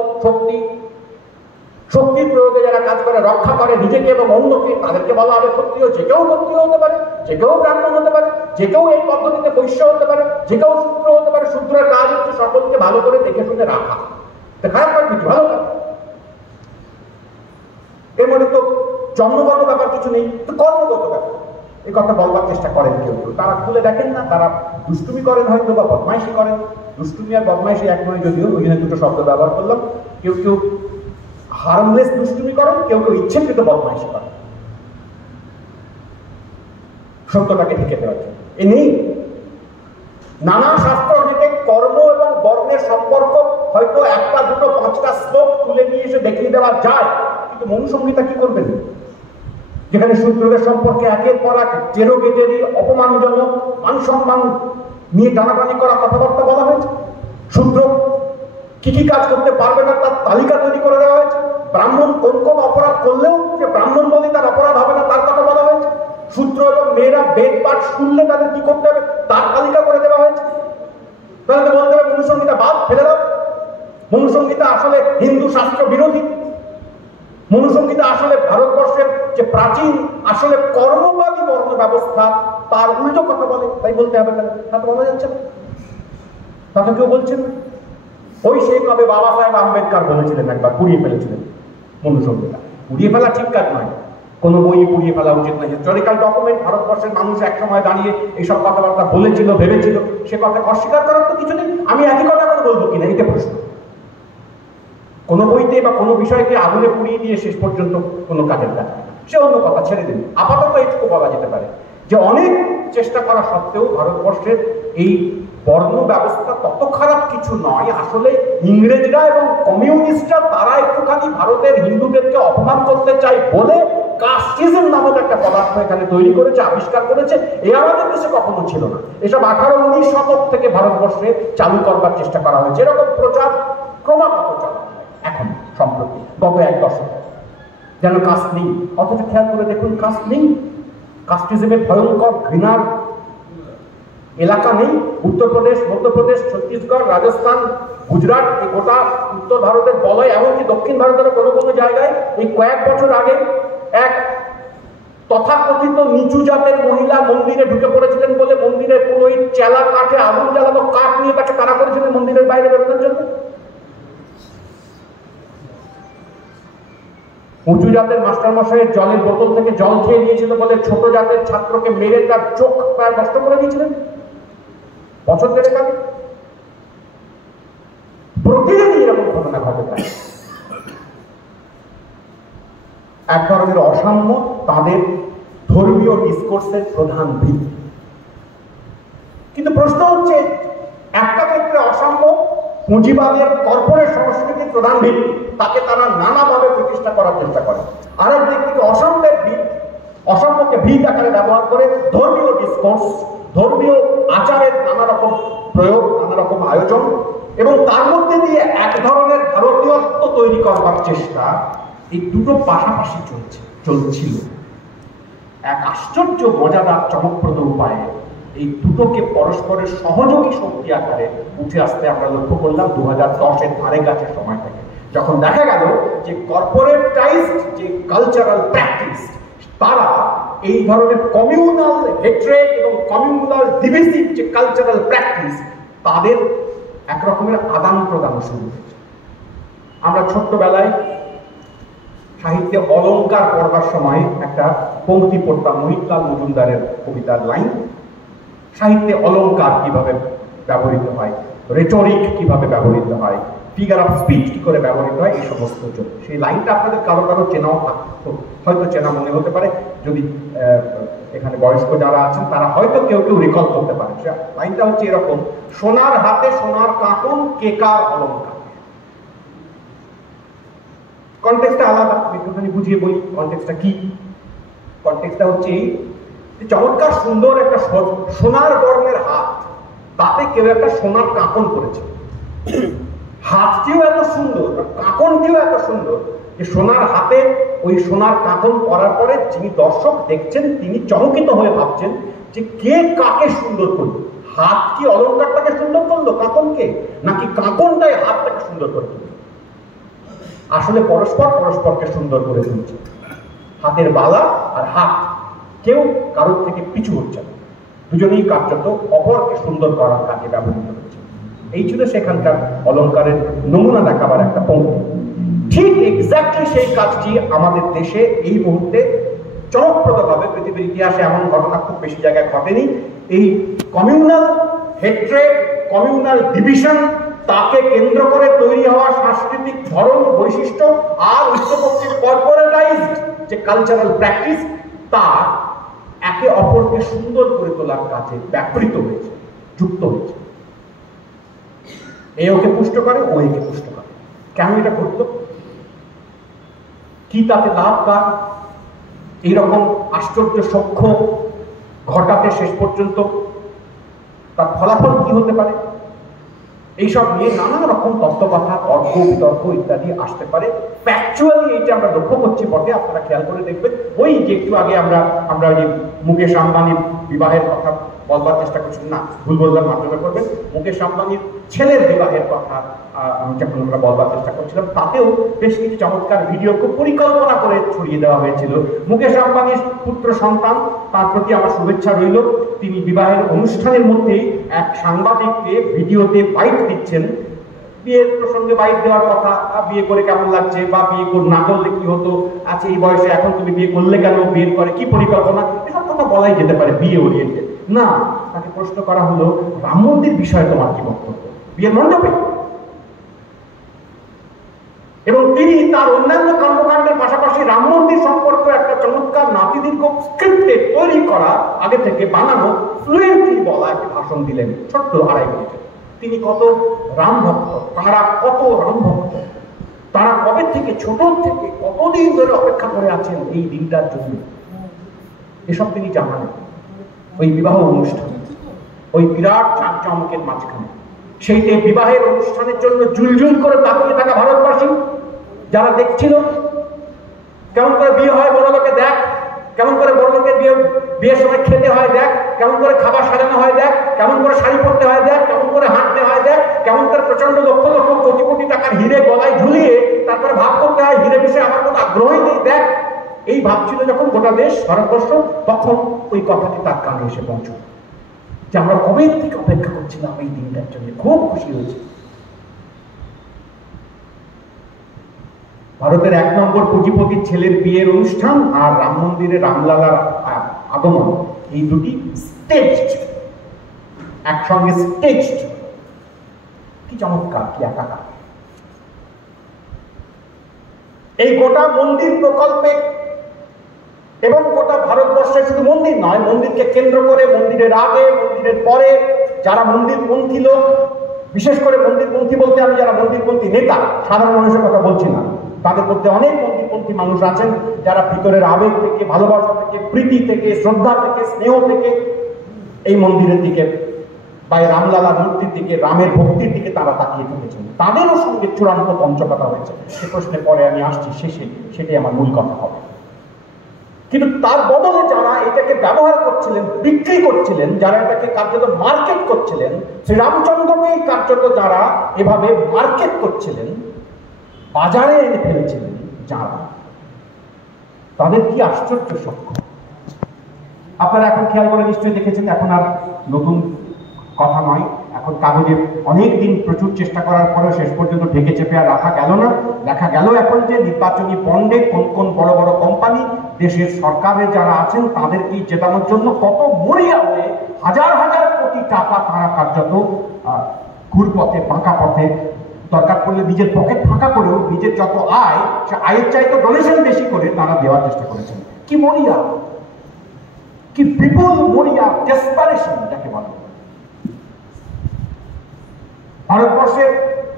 শক্তির প্রয়োগে যারা কাজ করে, রক্ষা করে নিজেকে এবং অন্যকে, তাদেরকে বলা হবে ক্ষত্রিয়। যে কেউ ক্ষত্রিয় হতে পারে, যে কেউ ব্রাহ্মণ হতে পারে, যে কেউ এই পদ্ধতিতে বৈশ্য হতে পারে, যে কেউ শূদ্র হতে পারে। শূদ্রের কাজ হচ্ছে সকলকে ভালো করে দেখে শুনে রাখা, খারাপ কাজ কিছু, ভালো কাজ। এর মধ্যে তো জন্মগত ব্যাপার কিছু নেই, তো কর্মগত ব্যাপার। এই কথা বলবার চেষ্টা করেন কেউ কেউ, তারা খুলে দেখেন না, তারা দুষ্টুমি করেন হয়তো বা বদমাইশি করেন। দুষ্টুমি আর বদমাইশি এক নয় যদিও, ওই জন্য দুটো শব্দ ব্যবহার করলাম। কেউ কেউ হার্মলেস দুষ্টুমি করেন, কেউ কেউ ইচ্ছাকৃত বদমাইশি করেন সত্যটাকে ঢেকে দেওয়ার জন্য। এ নেই নানা শাস্ত্র থেকে কর্ম এবং বর্ণের সম্পর্ক হয়তো 1টা 2টো 5টা শ্লোক তুলে নিয়ে এসে দেখিয়ে দেওয়া যায়, কিন্তু মনুসংহিতা কি করবেন, যেখানে শূদ্রদের সম্পর্কে একের পর এক ডেরোগেটরি, অপমানজনক, মান সম্মান নিয়ে টানাটানি করা কথাবার্তা বলা হয়েছে। শূদ্র কি কি কাজ করতে পারবে না তার তালিকা তৈরি করে দেওয়া হয়েছে। ব্রাহ্মণ কোন কোন অপরাধ করলেও যে ব্রাহ্মণ বলে তার অপরাধ হবে না তার কথা বলা হয়েছে। শূদ্র এবং মেয়েরা বেদ পাঠ শুনলে তাদের কি করতে হবে তার তালিকা করে দেওয়া হয়েছে। তাহলে বলতে হবে মনুসংহিতা বাদ ফেলে দাও, মনুসংহিতা আসলে হিন্দু শাস্ত্র বিরোধী, মনুসংহিতা আসলে ভারতবর্ষের যে প্রাচীন আসলে কর্মবাদী বর্ণ ব্যবস্থা তার উল্টো কথা বলে, তাই বলতে হবে। তা তো বলা যাচ্ছে না, তা তো কেউ বলছেন না। ওই সেই কবে বাবা সাহেব আম্বেদকর বলেছিলেন, একবার পুড়িয়ে ফেলেছিলেন মনুসংহিতা। পুড়িয়ে ফেলা ঠিক কাজ নয়, কোনো বই পুড়িয়ে ফেলা উচিত নয়। হিস্টোরিক্যাল ডকুমেন্ট, ভারতবর্ষের মানুষ এক সময় দাঁড়িয়ে এইসব কথাবার্তা বলেছিল, ভেবেছিল, সে কথা অস্বীকার করার তো কিছু নেই। আমি একই কথা করে বলবো কিনা এটা প্রশ্ন। কোনো বইতে বা কোনো বিষয়কে আগুনে পুড়িয়ে দিয়ে শেষ পর্যন্ত কোনো কাজের কাজ সে অন্য কথা ছেড়ে দিন। আপাতত এইটুকু বলা যেতে পারে যে অনেক চেষ্টা করা সত্ত্বেও ভারতবর্ষের এই বর্ণ ব্যবস্থা তত খারাপ কিছু নয়। আসলে ইংরেজরা এবং কমিউনিস্টরা তারা একটুখানি ভারতের হিন্দুদেরকে অপমান করতে চায় বলে কাস্টিজম নামক একটা পদার্থ এখানে তৈরি করেছে, আবিষ্কার করেছে। এ আমাদের দেশে কখনো ছিল না। এসব 18-19 শতক থেকে ভারতবর্ষে চালু করবার চেষ্টা করা হয়েছে। এরকম প্রচার ক্রমাগত চালু এখন সম্প্রতি গত 1 দশক যেন কাস্ট নেই। অথচ খেয়াল করে দেখুন কাস্ট নেই, কাস্টিজমের ভয়ঙ্কর ঘৃণার এলাকা নেই। উত্তরপ্রদেশ, মধ্যপ্রদেশ, ছত্তিশগড়, রাজস্থান, গুজরাট, এই গোটা উত্তর ভারতের বলয়, এমনকি দক্ষিণ ভারতের কোনো কোনো জায়গায় এই কয়েক বছর আগে এক তথাকথিত নিচু জাতের মহিলা মন্দিরে ঢুকে পড়েছিলেন বলে মন্দিরের পুরোহিত চেলা কাঠে আগুন জ্বালানো কাঠ নিয়ে তাকে তাড়া করেছিলেন মন্দিরের বাইরে বেরোনোর জন্য। উঁচু জাতের মাস্টারমশাইয়ের জলের বোতল থেকে জল খেয়ে নিয়েছিল বলে ছোট জাতের ছাত্রকে মেরে তার চোখ প্রায় নষ্ট করে দিয়েছিলেন বছর দেড়েক আগে। প্রতিদিনই এরকম ঘটনা ঘটে থাকে। এক ধরনের অসাম্য তাদের ধর্মীয় ডিসকোর্সের প্রধান ভিত্তি। কিন্তু প্রশ্ন হচ্ছে, একটা ক্ষেত্রে অসাম্য পুঁজিবাদের কর্পোরেট সংস্কৃতির প্রধান ভিত্তি, তাকে তারা নানাভাবে প্রতিষ্ঠা করার চেষ্টা করে। আর এক দিক থেকে অসাম্যকে ভিত আকারে ব্যবহার করে ধর্মীয় ডিসকোর্স, ধর্মীয় আচারের নানা রকম প্রয়োগ, নানা রকম আয়োজন এবং তার মধ্যে দিয়ে এক ধরনের ভারতীয়ত্ব তৈরি করবার চেষ্টা, এই দুটো পাশাপাশি চলছিল এক আশ্চর্য মজাদার চমকপ্রদ উপায়ে। এই দুটোকে পরস্পরের সহযোগী শক্তি আকারে উঠে আসতে আমরা লক্ষ্য করলাম 2010-এর ধারে কাছে সময় থেকে, যখন দেখা গেল যে কর্পোরেটাইজড যে কালচারাল প্র্যাকটিস, তারা এই ধরনের কমিউনাল হেট্রেড এবং কমিউনাল ডিভিসিভ যে কালচারাল প্র্যাকটিস, তাদের একরকমের আদান প্রদান শুরু হয়েছে। আমরা ছোট্টবেলায় সাহিত্যে অলংকার পড়বার সময় একটা পংক্তি পড়তাম, মহিতলাল মজুমদারের কবিতার লাইন, সাহিত্যে অলংকার কিভাবে ব্যবহৃত হয়, রেটরিক কিভাবে ব্যবহৃত হয়, ফিগার অফ স্পিচ কি করে ব্যবহৃত হয়, এই সমস্ত জন্য। সেই লাইনটা আপনাদের কারো কারো চেনাও হয়তো চেনা মনে হতে পারে, যদি এখানে বয়স্ক যারা আছেন তারা হয়তো কেউ কেউ রিকল করতে পারে। লাইনটা হচ্ছে এরকম: সোনার হাতে সোনার কাঁকন, কে কার অলংকার। কনটেক্সটটা আলাদা, একটুখানি বুঝিয়ে বলি কনটেক্সটটা কি। কনটেক্সটটা হচ্ছে এই, চমৎকার সুন্দর একটা সোনার বর্ণের হাত, তাতে কেউ একটা সোনার কাঁকন করেছে। হাতটিও এত সুন্দর, কাঁকনটিও এত সুন্দর যে সোনার হাতে ওই সোনার কাঁকন পরার পরে যিনি দর্শক দেখছেন তিনি চমকিত হয়ে ভাবছেন যে কে কাকে সুন্দর করলো। হাত কি অলংকারটাকে সুন্দর করলো কাঁকনকে, নাকি কাঁকনটাই হাতটাকে সুন্দর করে তুললো? আসলে পরস্পরকে সুন্দর করে তুলছে। হাতের বালা আর হাত কেউ কারোর থেকে পিছু হচ্ছে না, দুজনেই কার্যত অপরকে সুন্দর করার কাজে ব্যবহৃত হচ্ছে। এই ছিল সেখানকার অলংকারের নমুনা দেখাবার একটা পঙ্ক্তি। ঠিক এক্স্যাক্টলি সেই কাজটি আমাদের দেশে এই মুহূর্তে চমকপ্রদভাবে, পৃথিবীর ইতিহাসে এমন ঘটনা খুব বেশি জায়গায় ঘটেনি, এই কমিউনাল হেট্রেড, কমিউনাল ডিভিশন, তাকে কেন্দ্র করে তৈরি হওয়া সাংস্কৃতিক ধরন, বৈশিষ্ট্য আর উচ্চপক্ষের কর্পোরেটাইজড যে কালচারাল প্র্যাকটিস, তা একে অপরকে সুন্দর করে তোলার কাজে ব্যবহৃত হয়েছে, যুক্ত হয়েছে। এ ওকে পুষ্ট করে, ও একে পুষ্ট করে। কেন এটা ঘটল? কি তাতে লাভ কার? এইরকম আশ্চর্য সখ্য ঘটাতে শেষ পর্যন্ত তার ফলাফল কি হতে পারে? এইসব নিয়ে নানা রকম তত্ত্বকথা, তর্ক বিতর্ক ইত্যাদি আসতে পারে। ফ্যাকচুয়ালি এইটা আমরা লক্ষ্য করছি বটে, আপনারা খেয়াল করে দেখবেন। ওই যে একটু আগে আমরা ওই যে মুকেশ আম্বানির বিবাহের কথা বলবার চেষ্টা করছি, না ভুল বলবার মাধ্যমে করবেন, মুকেশ আম্বানির ছেলের বিবাহের কথা যখন আমরা বলবার চেষ্টা করছিলাম, তাতেও বেশ কিছু চমৎকার ভিডিও খুব পরিকল্পনা করে ছড়িয়ে দেওয়া হয়েছিল। মুকেশ আম্বানির পুত্র সন্তান, তার প্রতি আমার শুভেচ্ছা রইল। তিনি বিবাহের অনুষ্ঠানের মধ্যেই এক সাংবাদিককে ভিডিওতে বাইট দিচ্ছেন, বিয়ের প্রসঙ্গে বাইট দেওয়ার কথা, বিয়ে করে কেমন লাগছে, বা বিয়ে না করলে কি হতো, আচ্ছা এই বয়সে এখন তুমি বিয়ে করলে কেন, বিয়ের পরে কি পরিকল্পনা, এসব কথা বলাই যেতে পারে বিয়ে ওরিয়েন্টেড। না, তাকে প্রশ্ন করা হলো রাম মন্দির বিষয়ে তোমার কি বক্তব্য বিয়ের মণ্ডপে, এবং তিনি তার অন্যান্য কর্মকাণ্ডের পাশাপাশি রাম মন্দির সম্পর্কে একটা চমৎকার নাতিদীর্ঘ স্ক্রিপ্টে তৈরি করা, আগে থেকে বানানো, ফ্লুয়েন্টলি বলা একটি ভাষণ দিলেন, ছোট্ট 2.5 মিনিটে। তিনি কত রাম ভক্ত, তারা কত রাম ভক্ত, তারা কবে থেকে, ছোট থেকে কতদিন ধরে অপেক্ষা করে আছেন এই দিনটার জন্য, এসব তিনি জানালেন ওই বিবাহ অনুষ্ঠানে, ওই বিরাট চাকচমকের মাঝখানে। সেইতে বিবাহের অনুষ্ঠানের জন্য জুলজুল করে তাকিয়ে থাকা ভারতবাসী যারা দেখছিল, কেমন করে বিয়ে হয় বড় লোকে দেখ, কেমন করে বড় লোকের বিয়ের সময় খেতে হয় দেখ, কেমন করে খাবার সাজানো হয় দেখ, কেমন করে শাড়ি পরতে হয় দেখ, কেমন করে হাঁটতে হয় দেখ, কেমন করে প্রচন্ড লক্ষ লক্ষ কোটি কোটি টাকার হিরে গলায় ঝুলিয়ে তারপরে ভাব করতে হয়, হিরে বিষয়ে আমার কোনো আগ্রহই নেই দেখ। এই ভাবছিল যখন গোটা দেশ, ভারতবর্ষ, তখন ওই কথাটি তার কানে এসে পৌঁছল যে আমরা কবে থেকে অপেক্ষা করছিলাম এই দিনটার জন্য, খুব খুশি হয়েছে। ভারতের 1 নম্বর পুঁজিপতির ছেলের বিয়ের অনুষ্ঠান আর রাম মন্দিরে রামলালার আগমন, এই দুটি স্টেজড, একসঙ্গে স্টেজড। কি চমৎকার, কি একাকার। এই গোটা মন্দির প্রকল্পে এবং গোটা ভারতবর্ষে শুধু মন্দির নয়, মন্দিরকে কেন্দ্র করে, মন্দিরের আগে, মন্দিরের পরে যারা মন্দিরপন্থী লোক, বিশেষ করে মন্দিরপন্থী বলতে আমি যারা মন্দিরপন্থী নেতা, সাধারণ মানুষের কথা বলছি না, তাদের মধ্যে অনেক মন্দিরপন্থী মানুষ আছেন যারা ভিতরের আবেগ থেকে, ভালোবাসা থেকে, প্রীতি থেকে, শ্রদ্ধা থেকে, স্নেহ থেকে এই মন্দিরের দিকে বা রামলালা মূর্তির দিকে, রামের ভক্তির দিকে তারা তাকিয়ে থেকেছেন। তাদেরও সঙ্গে চূড়ান্ত পঞ্চকথা হয়েছে, সে প্রশ্নে পরে আমি আসছি, শেষে সেটাই আমার মূল কথা হবে। কিন্তু তার বদলে যারা এটাকে ব্যবহার করছিলেন, বিক্রি করছিলেন, যারা এটাকে কার্যত মার্কেট করছিলেন, শ্রীরামচন্দ্রকেই কার্যত যারা এভাবে মার্কেট করছিলেন, বাজারে এনে ফেলেছিলেন যারা, তাদের কি আশ্চর্য সক্ষম। আপনারা এখন খেয়াল করে নিশ্চয়ই দেখেছেন, এখন আর নতুন কথা নয়, এখন কাগজে অনেক দিন প্রচুর চেষ্টা করার পরে শেষ পর্যন্ত ঢেকে চেপে আর রাখা গেল না। দেখা গেল এখন যে নির্বাচনী বন্ডে কোন কোন বড় বড় কোম্পানি, দেশের সরকারে যারা আছেন তাদেরকে জেতানোর জন্য কত মরিয়া হয়ে হাজার হাজার কোটি টাকা তারা কার্যত ঘুরপথে, বাঁকা পথে, দরকার পড়লে নিজের পকেট ফাঁকা করেও নিজের যত আয়, সে আয়ের চাইতে ডোনেশন বেশি করে তারা দেওয়ার চেষ্টা করেছেন। কি মরিয়া, কি বিপুল মরিয়া, ডেসপারেশন যাকে বলে। ভারতবর্ষের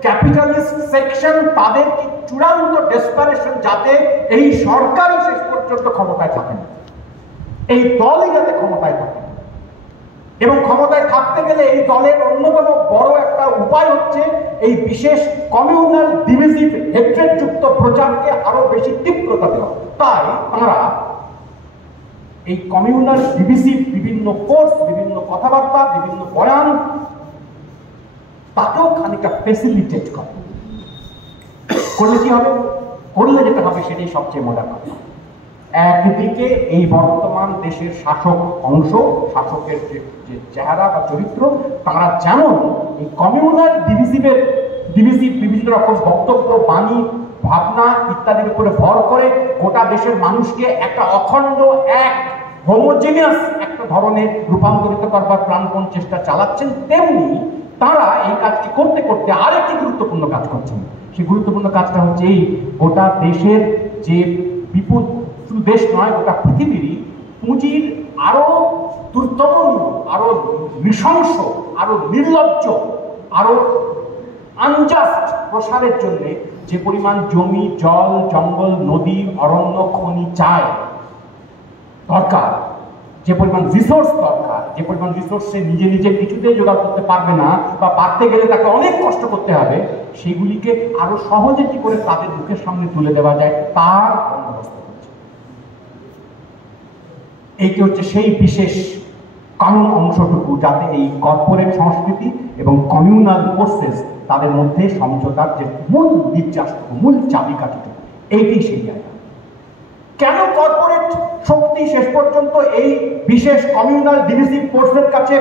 ক্যাপিটালিস্ট সেকশন, তাদের কি চূড়ান্ত ডেসপারেশন, যাতে এই সরকারই শেষ পর্যন্ত ক্ষমতায় থাকেন, এই দলই যাতে ক্ষমতায় থাকে। এবং ক্ষমতায় থাকতে গেলে এই দলের অন্যতম বড় একটা উপায় হচ্ছে এই বিশেষ কমিউনাল ডিভিজিভ হেট্রেড যুক্ত প্রচারকে আরো বেশি তীব্রতা দেওয়া। তাই তারা এই কমিউনাল ডিভিজিভ বিভিন্ন কোর্স, বিভিন্ন কথাবার্তা, বিভিন্ন বয়ান, তাকেও খানিকটা ফেসিলিটেট করে। করলে কি হবে? করলে যেটা হবে সেটাই সবচেয়ে মজার কথা। একদিকে এই বর্তমান দেশের শাসক অংশ, শাসকের যে চেহারা বা চরিত্র, তারা যেমন এই কমিউনাল ডিভিজিভ বিভিন্ন রকম বক্তব্য, বাণী, ভাবনা ইত্যাদির উপরে ভর করে গোটা দেশের মানুষকে একটা অখণ্ড, এক হোমোজেনিয়াস একটা ধরনের রূপান্তরিত করবার প্রাণপণ চেষ্টা চালাচ্ছেন, তেমনি তারা এই কাজটি করতে করতে আরেকটি গুরুত্বপূর্ণ কাজ করছেন। সেই গুরুত্বপূর্ণ কাজটা হচ্ছে এই গোটা দেশের যে বিপুল, শুধু দেশ নয় গোটা পৃথিবীরই পুঁজির আরো দুর্দম, আরো নৃশংস, আরো নির্লজ্জ, আরো আনজাস্ট প্রসারের জন্য যে পরিমাণ জমি, জল, জঙ্গল, নদী, অরণ্য, খনি চায় দরকার, যে পরিমাণ রিসোর্স দরকার, যে পরিমাণ রিসোর্স সে নিজে নিজে কিছুতেই জোগাড় করতে পারবে না বা পারতে গেলে তাকে অনেক কষ্ট করতে হবে, সেগুলিকে আরো সহজে কি করে তাদের মুখের সামনে তুলে দেওয়া যায় তার বন্দোবস্ত করছে। এইটি হচ্ছে সেই বিশেষ কমন অংশটুকু যাতে এই কর্পোরেট সংস্কৃতি এবং কমিউনাল ফোর্সেস তাদের মধ্যে সমঝোতার যে মূল নির্যাসটুকু, মূল চাবিকাঠিটুকু, এইটি সেই জায়গা। কেন কর্পোরেট শক্তি শেষ পর্যন্ত এই বিশেষ কমিউনাল ডিভিসিভ ফোর্সের কাছে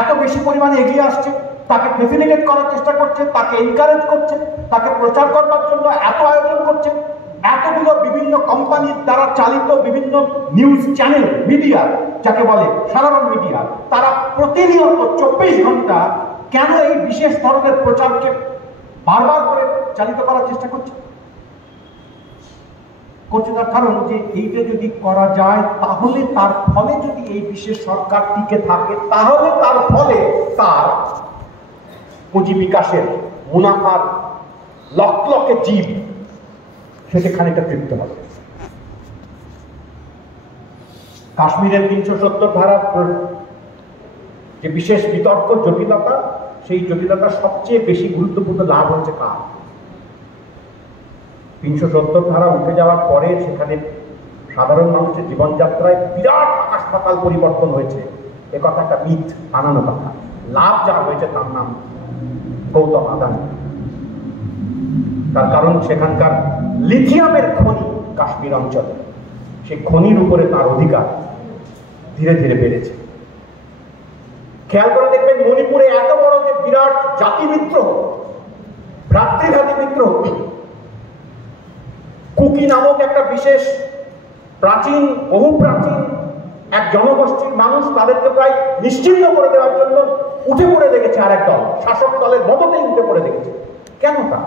এত বেশি পরিমাণে এগিয়ে আসছে, তাকে ফেসিলিটেট করার চেষ্টা করছে, তাকে এনকারেজ করছে, তাকে প্রচার করবার জন্য এত আয়োজন করছে, এতগুলো বিভিন্ন কোম্পানির দ্বারা চালিত বিভিন্ন নিউজ চ্যানেল, মিডিয়া যাকে বলে সাধারণ মিডিয়া, তারা প্রতিনিয়ত 24 ঘন্টা কেন এই বিশেষ ধরনের প্রচারকে বারবার করে চালিত করার চেষ্টা করছে? তার কারণ যে এইটা যদি করা যায় তাহলে তার ফলে যদি এই বিশেষ সরকার টিকে থাকে, তাহলে তার ফলে তার পুঁজি বিকাশের, মুনাফার লকলকে জীব সেটা খানিকটা তৃপ্ত হবে। কাশ্মীরের 370 ধারা যে বিশেষ বিতর্ক, জটিলতা, সেই জটিলতার সবচেয়ে বেশি গুরুত্বপূর্ণ লাভ হচ্ছে কার? 370 ধারা উঠে যাওয়ার পরে সেখানে সাধারণ মানুষের জীবনযাত্রায় বিরাট আকাশ পাতাল পরিবর্তন হয়েছে, এ কথা একটা মিথ, বানানো কথা। লাভ যা হয়েছে তার নাম গৌতম আদানি। তার কারণ সেখানকার লিথিয়ামের খনি কাশ্মীর অঞ্চলে, সেই খনির উপরে তার অধিকার ধীরে ধীরে বেড়েছে। খেয়াল করে দেখবেন মণিপুরে এত বড় যে বিরাট জাতি বিদ্রোহ, ভ্রাতৃঘাতী বিদ্রোহ, কুকি নামক একটা বিশেষ প্রাচীন, বহু প্রাচীন এক জনগোষ্ঠীর মানুষ, তাদেরকে প্রায় নিশ্চিহ্ন করে দেওয়ার জন্য উঠে পড়ে লেগেছে আরেক দল, শাসক দলের মততেই উঠে পড়ে লেগেছে। কেন তা?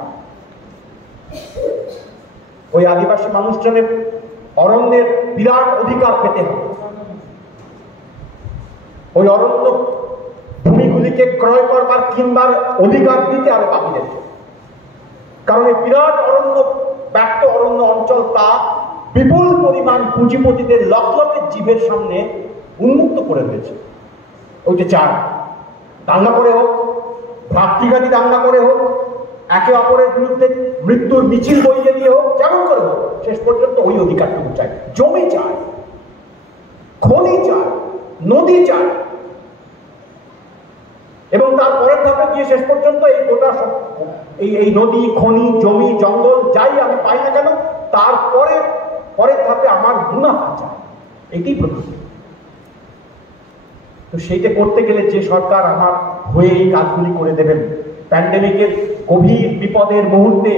ওই আদিবাসী মানুষজনের অরণ্যের বিরাট অধিকার পেতে হবে, ওই অরণ্য ভূমিগুলিকে ক্রয় করবার কিনবার অধিকার দিতে হবে বাকিদেরকে। কারণ এই বিরাট অরণ্য, ব্যক্ত অরণ্য অঞ্চল, তা বিপুল পরিমাণ পুঁজিপতিদের লকলকের জীবের সামনে উন্মুক্ত করে রয়েছে। ওইটা চার দাঙ্গা করে হোক, ভ্রাতৃঘাতী দাঙ্গা করে হোক, একে অপরের বিরুদ্ধে মৃত্যুর মিছিল বইয়ে দিয়ে হোক, যেমন করে হোক, শেষ পর্যন্ত ওই অধিকারটুকু চাই। জমি চাই, খনি চাই, নদী চাই, এবং তারপরের ধাপে গিয়ে শেষ পর্যন্ত এই গোটা এই নদী, খনি, জমি, জঙ্গল যাই আমি পাই না কেন, তারপরে পরের ধাপে আমার মুনাফা চাই। এটাই প্রধান। তো সেইটা করতে গেলে যে সরকার আমার হয়ে এই কাজগুলি করে দেবেন, প্যান্ডেমিকের গভীর বিপদের মুহূর্তে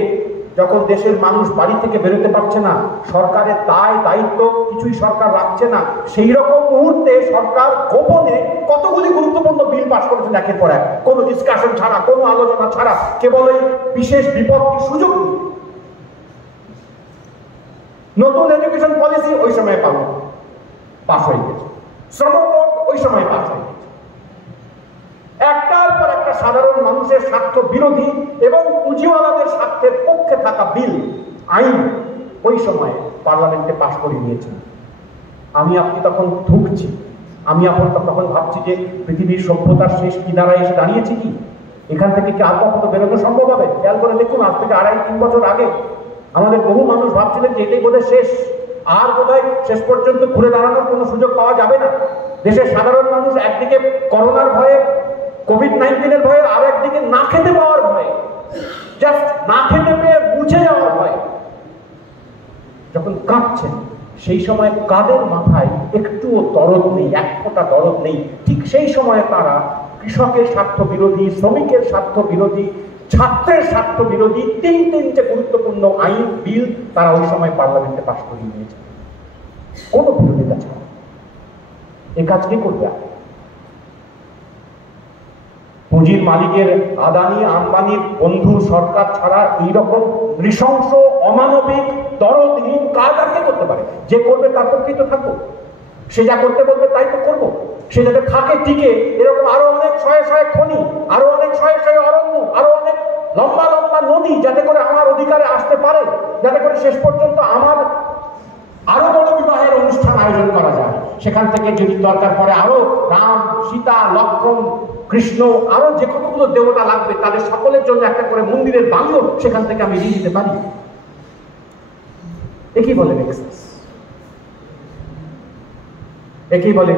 যখন দেশের মানুষ বাড়ি থেকে বেরোতে পারছে না, সরকারের দায় দায়িত্ব কিছুই সরকার রাখছে না, সেই রকম মুহূর্তে সরকার গোপনে কতগুলি গুরুত্বপূর্ণ বিল পাস করেছেন একের পর এক, কোনো ডিসকাশন ছাড়া, কোনো আলোচনা ছাড়া, কেবল এই বিশেষ বিপদটির সুযোগ। নতুন এডুকেশন পলিসি ওই সময় পাস হয়ে গেছে, শ্রম কোড ওই সময় পাস হয়ে গেছে। একটার পর একটা সাধারণ মানুষের স্বার্থ বিরোধী এবং পুঁজিওয়ালাদের স্বার্থের পক্ষে থাকা বিল, আইন ওই সময় পার্লামেন্টে পাশ করে নিয়েছেন। আমি আপনি তখন ধুকছি, আমি তখন ভাবছি যে পৃথিবীর সভ্যতার শেষ কিনারায় এসে দাঁড়িয়েছি কি, এখান থেকে কি আর কখনো বেরোনো সম্ভব হবে? খেয়াল করে দেখুন, আজ থেকে 2.5-3 বছর আগে আমাদের বহু মানুষ ভাবছিলেন যে এটাই বোধহয় শেষ, আর বোধহয় শেষ পর্যন্ত ঘুরে দাঁড়ানোর কোনো সুযোগ পাওয়া যাবে না। দেশের সাধারণ মানুষ একদিকে করোনার ভয়ে, কোভিড-19-এর ভয়ে, আর একদিকে না খেতে পাওয়ার ভয়ে, জাস্ট না খেতে পেয়ে মুছে যাওয়ার ভয়ে যখন কাঁপছেন, সেই সময় কাদের মাথায় একটুও দরদ নেই, এক ফোঁটা দরদ নেই। ঠিক সেই সময় তারা কৃষকের স্বার্থ বিরোধী, শ্রমিকের স্বার্থ বিরোধী, ছাত্রের স্বার্থ বিরোধী তিনটে গুরুত্বপূর্ণ আইন, বিল তারা ওই সময় পার্লামেন্টে পাশ করিয়ে নিয়েছে, কোনো বিরোধিতা ছাড়া। এ কাজ কে করবে? পুঁজির মালিকের, আদানি আম্বানির বন্ধু সরকার ছাড়া এইরকম নৃশংস, অমানবিক, দরদহীন কাজ আর কে করতে পারে? যে করবে তার পক্ষেই তো থাকবো, সে যা করতে বলবে তাই তো করবো। সে যাতে থাকে টিকে, এরকম আরো অনেক শয়ে শয়ে খনি, আরো অনেক শয়ে শয়ে অরণ্য, আরো অনেক লম্বা লম্বা নদী, যাতে করে আমার অধিকারে আসতে পারে, যাতে করে শেষ পর্যন্ত আমার আরো বড় বিবাহের অনুষ্ঠান আয়োজন করা যায়। সেখান থেকে যদি দরকার পড়ে আরো রাম, সীতা, লক্ষ্মণ, কৃষ্ণ, আরো যে কতগুলো দেবতা লাগবে তাদের সকলের জন্য একটা করে মন্দিরের বাংলো সেখান থেকে আমি ঋণ দিতে পারি। একই বলে এক্সেস, একই বলে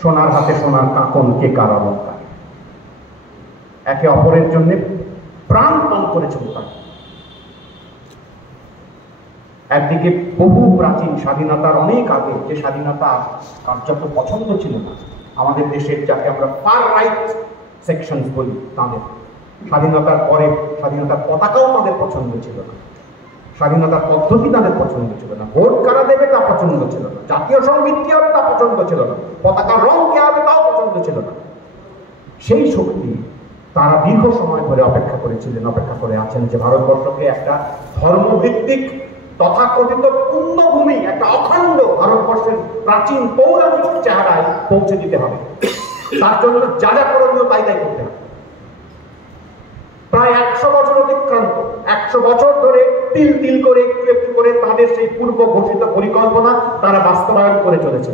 সোনার হাতে সোনার কাকন কে কারা অলঙ্কার। একে অপরের জন্য প্রাণপণ করেছে তারা। একদিকে বহু প্রাচীন স্বাধীনতার অনেক আগে যে স্বাধীনতা কার্যত পছন্দ ছিল না, আমাদের দেশের যাকে আমরা ফার রাইট সেকশন বলি, তাদের স্বাধীনতার পরে স্বাধীনতার পতাকাও তাদের পছন্দ ছিল না, স্বাধীনতার পদ্ধতি তাদের পছন্দ ছিল না, ভোট কারা দেবে তা পছন্দ ছিল না, জাতীয় সঙ্গীত কি হবে তা পছন্দ ছিল না, পতাকার রং কে হবে তাও পছন্দ ছিল না। সেই শক্তি তারা দীর্ঘ সময় ধরে অপেক্ষা করেছিলেন, অপেক্ষা করে আছেন যে ভারতবর্ষকে একটা ধর্মভিত্তিক তথাকথিত পুণ্যভূমি, একটা অখণ্ড ভারতবর্ষের প্রাচীন পৌরাণিক চেহারায় পৌঁছে দিতে হবে। তার জন্য যা যা করণীয় তাই তাই করতে হবে। প্রায় 100 বছর অতিক্রান্ত, 100 বছর ধরে তিল তিল করে একটু একটু করে তাদের সেই পূর্ব ঘোষিত পরিকল্পনা তারা বাস্তবায়ন করে চলেছে।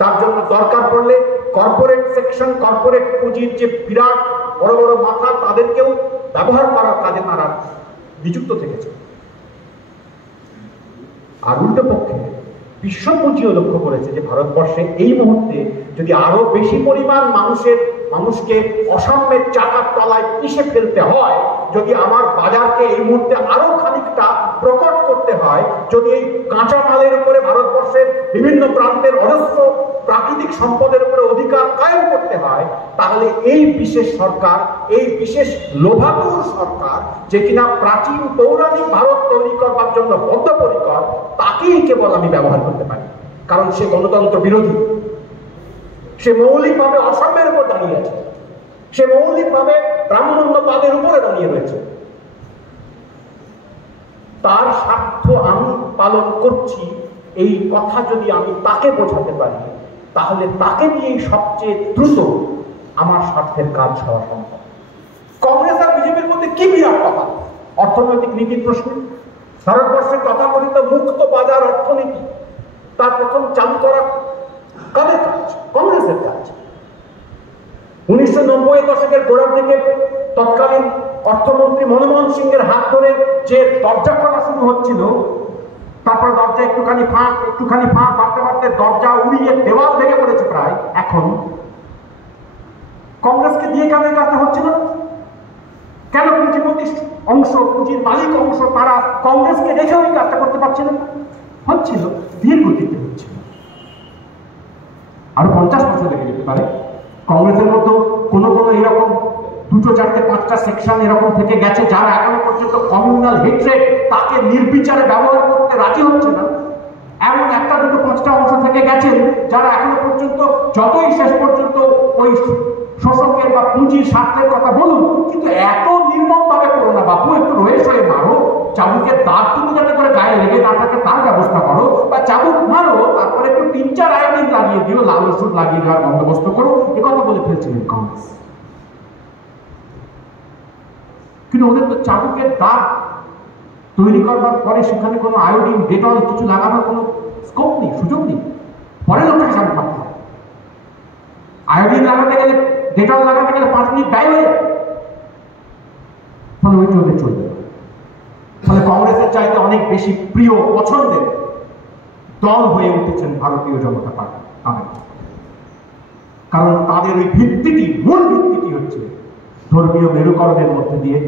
তার জন্য দরকার পড়লে কর্পোরেট সেকশন, কর্পোরেট পুঁজির যে বিরাট বড় বড় মাথা তাদেরকেও ব্যবহার করার কাজে তারা নিযুক্ত থেকেছে। আর উল্টো পক্ষে বিশ্ব পুঁজিও লক্ষ্য করেছে যে ভারতবর্ষে এই মুহূর্তে যদি আরো বেশি পরিমাণ মানুষকে অসাম্যের চাকার তলায় পিষে ফেলতে হয়, যদি আমার বাজারকে এই মুহূর্তে আরো খানিকটা প্রকট করতে হয়, যদি এই কাঁচা মালের উপরে ভারতবর্ষের বিভিন্ন প্রান্তের অজস্র প্রাকৃতিক সম্পদের উপরে অধিকার কায়েম করতে হয়, তাহলে এই বিশেষ সরকার, এই বিশেষ লোভাতুর সরকার যে কিনা প্রাচীন পৌরাণিক ভারত তৈরি করবার জন্য বদ্ধপরিকর, তাকেই কেবল আমি ব্যবহার করতে পারি। কারণ সে গণতন্ত্র বিরোধী, সে মৌলিকভাবে অসাম্যের উপর দাঁড়িয়ে আছে, সে মৌলিকভাবে ব্রাহ্মণ্যবাদের উপরে দাঁড়িয়ে রয়েছে। তার স্বার্থ আমি পালন করছি এই কথা যদি আমি তাকে বোঝাতে পারি, তাহলে তাকে নিয়েই সবচেয়ে দ্রুত আমার স্বার্থের কাজ হওয়া সম্ভব। কংগ্রেস আর বিজেপির মধ্যে কি বিরাট কথা অর্থনৈতিক নীতির প্রশ্ন। ভারতবর্ষের তথাকথিত মুক্ত বাজার অর্থনীতি তার প্রথম চালু করা কাদের কাজ? কংগ্রেসের কাজ। 1990 দশকের গোড়ার দিকে তৎকালীন অর্থমন্ত্রী মনমোহন সিংয়ের হাত ধরে যে দরজা খোলা শুরু হচ্ছিল, তারপর দরজা একটুখানি ফাঁক বাড়তে বাড়তে দরজা উড়িয়ে দেওয়াল ভেঙে পড়েছে প্রায়। এখন কংগ্রেসকে দিয়ে কাদের কাজটা হচ্ছিল? কেন পুঁজিপতি অংশ, পুঁজির মালিক অংশ তারা কংগ্রেসকে রেখে ওই কাজটা করতে পারছিলেন না? হচ্ছিল, ধীর গতিতে হচ্ছিল। আরো 50 বছর লেগে যেতে পারে। কংগ্রেসের মতো কোনো এরকম 2, 4, 5টা সেকশন এরকম থেকে গেছে যারা এখনো পর্যন্ত কমিউনাল হেট্রেড তাকে নির্বিচারে ব্যবহার করতে রাজি হচ্ছে না। এমন 1, 2, 5টা অংশ থেকে গেছেন যারা এখনো পর্যন্ত যতই শেষ পর্যন্ত ওই শোষকের বা পুঁজির স্বার্থের কথা বলুন, কিন্তু এত নির্মম ভাবে করো না বাবু, একটু রয়ে সয়ে মারো, চাবুকের দাঁত তুমি যাতে করে গায়ে লেগে না থাকে তার ব্যবস্থা করো, বা চাবুক মারো তারপরে একটু 3-4 আয়োডিন লাগিয়ে দিও, লাল ওষুধ লাগিয়ে দেওয়ার বন্দোবস্ত করো, এ কথা বলে ফেলছিলেন কংগ্রেস। কিন্তু ওদের তো চাবুকের দাঁত তৈরি করবার পরে সেখানে কোনো আয়োডিন, ডেটল কিছু লাগানোর কোনো স্কোপ নেই, সুযোগ নেই। পরে লোকটাকে চাবুক মারতে হয়। আয়োডিন লাগাতে গেলে, ডেটল লাগাতে গেলে 5 মিনিট ব্যয় হয়ে যায়। ফলে ওই চলবে। ফলে কংগ্রেসের চাইতে অনেক বেশি প্রিয়, পছন্দের দল হয়ে উঠেছেন ভারতীয় জনতা পার্টি। কারণ তাদের ওই মূল ভিত্তিটি হচ্ছে ধর্মীয় মেরুকরণের মধ্যে দিয়ে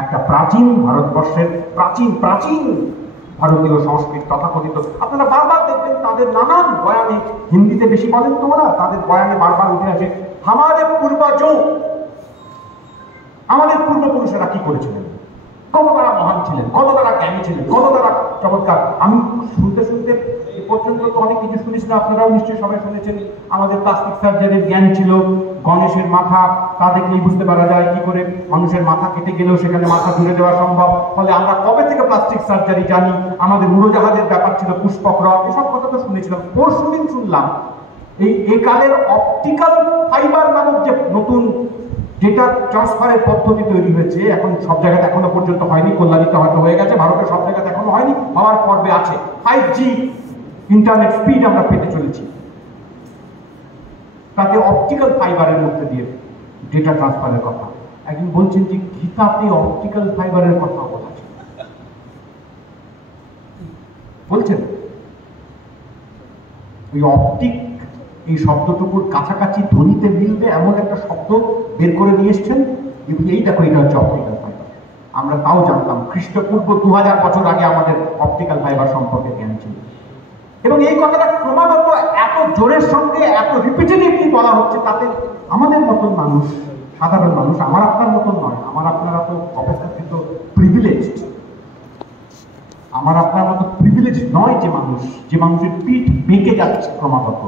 একটা প্রাচীন ভারতবর্ষের প্রাচীন ভারতীয় সংস্কৃতি তথাকথিত। আপনারা বারবার দেখবেন তাদের নানান বয়ানে, হিন্দিতে বেশি বলেন তোমরা, তাদের বয়ানে বারবার উঠে আসে আমাদের আমাদের পূর্বপুরুষেরা কি করেছিলেন, কত তারা মহান ছিলেন, কত তারা জ্ঞানী ছিলেন, কত তারা চমৎকার। আমি শুনতে এ পর্যন্ত তো অনেক কিছু শুনেছিলাম, আপনারাও নিশ্চয়ই সবাই শুনেছেন। আমাদের প্লাস্টিক সার্জারির জ্ঞান ছিল, গণেশের মাথা তা দেখলেই বুঝতে পারা যায় কি করে মানুষের মাথা কেটে গেলেও সেখানে মাথা জুড়ে দেওয়া সম্ভব। ফলে আমরা কবে থেকে প্লাস্টিক সার্জারি জানি। আমাদের উড়োজাহাজের ব্যাপার ছিল পুষ্পক রথ, এসব কথা তো শুনেছিলাম। পরশুদিন শুনলাম এই কালের অপটিক্যাল ফাইবার নামক যে নতুন যেটা ট্রান্সফারের পদ্ধতি তৈরি হয়েছে, এখন সব জায়গাতে এখনো পর্যন্ত হয়নি, কল্যাণীতে হয়তো হয়ে গেছে, ভারতের সব জায়গাতে এখনো হয়নি, হওয়ার পর্বে আছে। 5G ইন্টারনেট স্পিড আমরা পেতে চলেছি। তাতে অপটিক্যাল ফাইবারের মধ্যে দিয়ে ডেটা ট্রান্সফারের কথা। একজন বলছেন যে গীতাতে অপটিক্যাল ফাইবারের কথা বলা আছে, বলছেন ওই অপটিক এই শব্দটুকুর কাছাকাছি ধ্বনিতে মিলবে এমন একটা শব্দ বের করে নিয়ে এসছেন। এই দেখো, এটা হচ্ছে অপটিক্যাল ফাইবার। আমরা তাও জানতাম, খ্রিস্টপূর্ব 2000 বছর আগে আমাদের অপটিক্যাল ফাইবার সম্পর্কে জ্ঞান ছিল। এবং এই কথাটা ক্রমাগত এত জোরের সঙ্গে এত রিপিটেটিভলি বলা হচ্ছে, তাতে আমাদের মতন মানুষ, সাধারণ মানুষ, আমার আপনার মতন নয়, আমার আপনারা তো অপেক্ষাকৃত প্রিভিলেজড, আমার আপনার মতো প্রিভিলেজ নয় যে মানুষ, যে মানুষের পিঠ বেঁকে যাচ্ছে ক্রমাগত,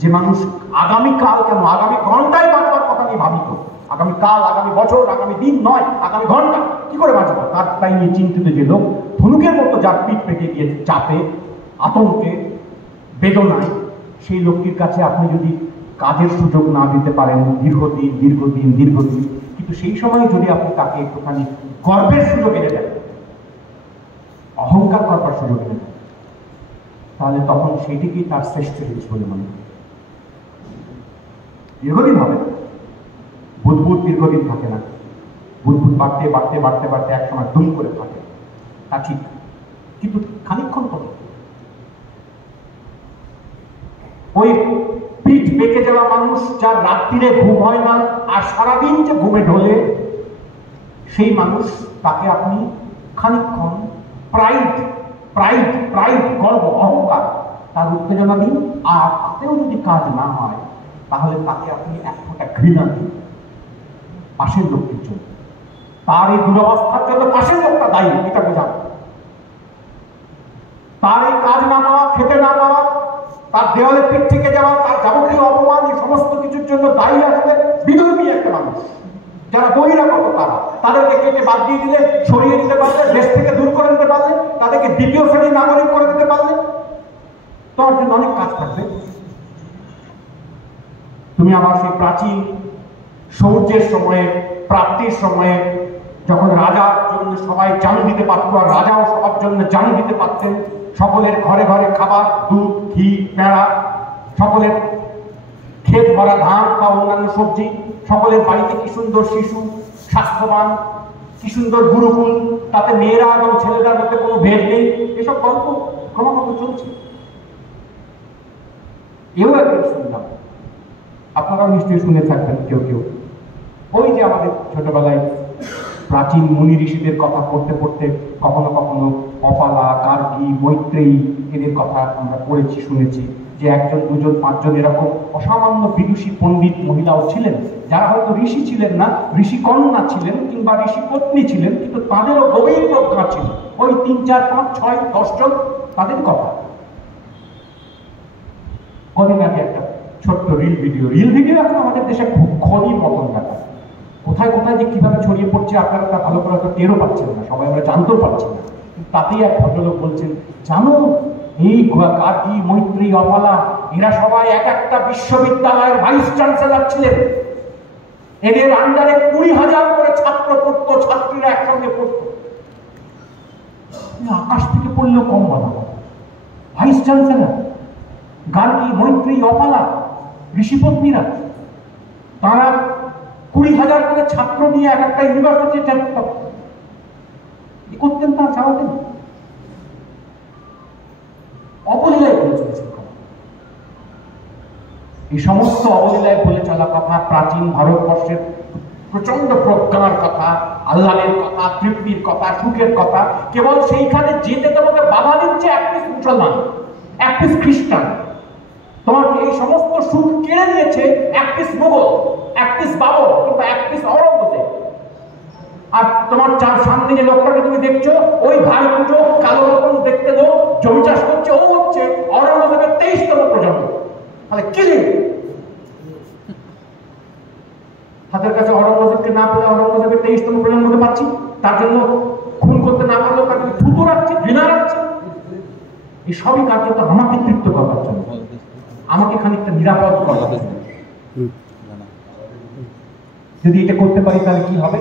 যে মানুষ আগামীকাল কেন আগামী ঘন্টায় বাঁচবার কথা নিয়ে ভাবিত, আগামীকাল, আগামী বছর, আগামী দিন নয়, আগামী ঘন্টা কি করে বাঁচবো তাই নিয়ে চিন্তিত যে লোক, ধনুকের মতো যার পিঠ বেঁকে গিয়েছে চাপে, আতঙ্কে, বেদনায়, সেই লোকটির কাছে আপনি যদি কাজের সুযোগ না দিতে পারেন দীর্ঘদিন দীর্ঘদিন দীর্ঘদিন, কিন্তু সেই সময় যদি আপনি তাকে একটুখানি গর্বের সুযোগ এনে দেন, অহংকার করবার সুযোগ এনে দেন, তাহলে তখন সেটিকেই তার শ্রেষ্ঠ জিনিস বলে মনে হয়। দীর্ঘদিন হবে না, বুদবুদ দীর্ঘদিন থাকে না, বুদবুদ বাড়তে বাড়তে বাড়তে বাড়তে একসময় দুম করে থাকে, তা ঠিক, কিন্তু খানিকক্ষণ করে ওই পিঠ বেঁকে যাওয়া মানুষ, যার রাত্রিরে ঘুম হয় না আর সারাদিন যে ঘুমে ঢোলে, সেই মানুষ, তাকে আপনি খানিকক্ষণ প্রাইড গর্ব অহংকার তার উত্তেজনা দিন, আর তাতেও যদি কাজ না হয় তাহলে তাকে আপনি এক ফোঁটা ঘৃণা দিন পাশের লোকটির জন্য, তার এই দুরবস্থার জন্য পাশের লোকটা দায়ী, এটা বোঝান। তার এই কাজ না পাওয়া, খেতে না পাওয়া, তার দেওয়ালে পিঠ থেকে যাওয়া, তার যাবতীয় অপমান, এই সমস্ত কিছুর জন্য দায়ী আসলে বিধর্মী একটা মানুষ। যারা বহিরাগত তাদেরকে কেটে বাদ দিয়ে দিলে, সরিয়ে দিতে পারলে, দেশ থেকে দূর করে দিতে পারলে, তাদেরকে দ্বিতীয় শ্রেণীর নাগরিক করে দিতে পারলে, তোমার জন্য অনেক কাজ থাকবে। তুমি আমার সেই প্রাচীন সৌর্যের সময়ে, প্রাপ্তির সময়ে, যখন রাজার জন্য সবাই জান দিতে পারত আর রাজাও সবার জন্য জান দিতে পারতেন, সকলের ঘরে ঘরে খাবার, দুধ, ঘি, পেঁড়া, সকলের ক্ষেত ভরা ধান বা অন্যান্য সবজি, সকলের বাড়িতে কি সুন্দর শিশু, স্বাস্থ্যবান, কি সুন্দর গুরুকুল, তাতে মেয়েরা এবং ছেলেদের মধ্যে কোনো ভেদ নেই, এসব গল্প ক্রমাগত চলছে। এও একদিন শুনলাম, আপনারাও নিশ্চয়ই শুনে থাকবেন কেউ কেউ, ওই যে আমাদের ছোটবেলায় প্রাচীন মুনি ঋষিদের কথা পড়তে পড়তে কখনো কখনো অপালা, গার্গী, মৈত্রেয়ী এদের কথা আমরা পড়েছি, শুনেছি, যে একজন, দুজন, পাঁচজন এরকম অসামান্য বিদুষী পণ্ডিত মহিলাও ছিলেন, যারা হয়তো ঋষি ছিলেন না, ঋষি কন্যা ছিলেন কিংবা ঋষি পত্নী ছিলেন, কিন্তু তাদেরও গভীর প্রজ্ঞা ছিল। ওই 3, 4, 5, 6, 10 জন, তাদের কথা। কদিন আগে একটা ছোট্ট রিল ভিডিও এখন আমাদের দেশে খুব খনির মতন ব্যাপার, কোথায় কোথায় যে কিভাবে ছড়িয়ে পড়ছে আপনারা তা ভালো করে হয়তো টেরও পাচ্ছেন না, সবাই আমরা জানতেও পারছি না। তাতেই এক ভদ্রলোক বলছেন, জানো এই গার্গী, মৈত্রী, অপালা এরা সবাই এক একটা বিশ্ববিদ্যালয়ের ভাইস চ্যান্সেলর ছিলেন, এদের আন্ডারে 20,000 করে ছাত্র পড়তো, ছাত্রীরা একসঙ্গে পড়তো। আকাশ থেকে পড়লেও কম বলা, ভাইস চ্যান্সেলর, গার্গী, মৈত্রী, অপালা, ঋষিপত্নীরা, তারা 20,000 করে ছাত্র নিয়ে এক একটা ইউনিভার্সিটি করতেন, তার চালাতেন। অবলীলায় বলে চলেছেন। এই সমস্ত অবলীলায় বলে চলা কথা, প্রাচীন ভারতবর্ষের প্রচন্ড প্রজ্ঞার কথা, আল্লাহের কথা, তৃপ্তির কথা, সুখের কথা, কেবল সেইখানে যেতে তোমাকে বাধা দিচ্ছে এক পিস মুসলমান, এক পিস খ্রিস্টান। তোমাকে এই সমস্ত সুখ কেড়ে নিয়েছে এক পিস মুঘল, এক পিস বাবর কিংবা এক পিস অরঙ্গজেব। আর তোমার সামনে যে লোকটাকে তুমি দেখছো, ওই ভাই দুটো কালো রকম দেখতে লোক, জমি চাষ করছে, ও হচ্ছে অরঙ্গজেবের 23তম প্রজন্ম। তাহলে কি হাতের কাছে অরঙ্গজেবকে না পেলে অরঙ্গজেবের 23তম প্রজন্মকে পাচ্ছি, তার জন্য খুন করতে না পারলেও তাকে থুতু রাখছে, ঘৃণা রাখছে। এই সবই কাজ তো আমাকে তৃপ্ত করবার জন্য, আমাকে খানিকটা নিরাপদ করবার জন্য। যদি এটা করতে পারি তাহলে কি হবে?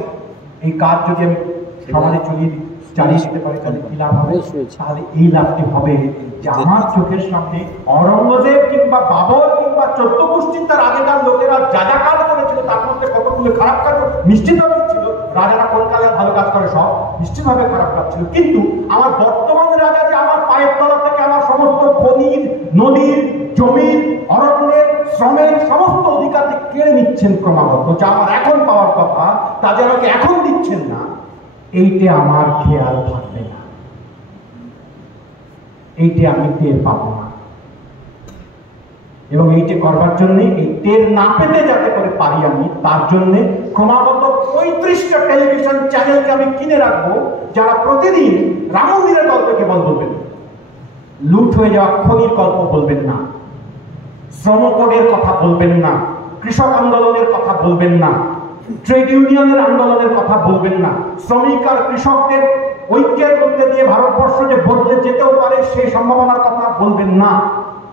এই কাজ যদি আমি সমাজে চালিয়ে দিতে পারি তাহলে কি লাভ হবে? তাহলে এই লাভটি হবে যে আমার চোখের সামনে অরঙ্গজেব কিংবা বাবর কিংবা কিংবা 14 গোষ্ঠীর তার আগেকার লোকেরা যা যা কাজ করেছিল তার মধ্যে কতগুলো খারাপ কাজ নিশ্চিতভাবে ছিল। রাজারা কোন কালে ভালো কাজ করে, সব নিশ্চিতভাবে খারাপ কাজ ছিল। কিন্তু আমার বর্তমান রাজা যে আমার পায়ের তলা থেকে আমার সমস্ত খনির, নদীর, জমির, অরণ্যের, শ্রমের সমস্ত অধিকার কেড়ে নিচ্ছেন ক্রমাগত, যা আমার এখন পাওয়ার কথা তা যে আমাকে এখন দিচ্ছেন না, এইটা আমার খেয়াল থাকবে না, এইটা আমি টের পাবো না। এবং এইটা করবার জন্য, এই টের না পেতে যাতে করে পারি আমি, তার জন্য ক্রমাগত 35টা টেলিভিশন চ্যানেলকে আমি কিনে রাখবো, যারা প্রতিদিন রাম মন্দিরের গল্প কেবল বলবেন, লুট হয়ে যাওয়া খনির গল্প বলবেন না, শ্রম কোডের কথা বলবেন না, কৃষক আন্দোলনের কথা বলবেন না, ট্রেড ইউনিয়নের আন্দোলনের কথা বলবেন না, শ্রমিক আর কৃষকদের ঐক্যের মধ্যে দিয়ে ভারতবর্ষ যে বদলে যেতেও পারে সেই সম্ভাবনার কথা বলবেন না।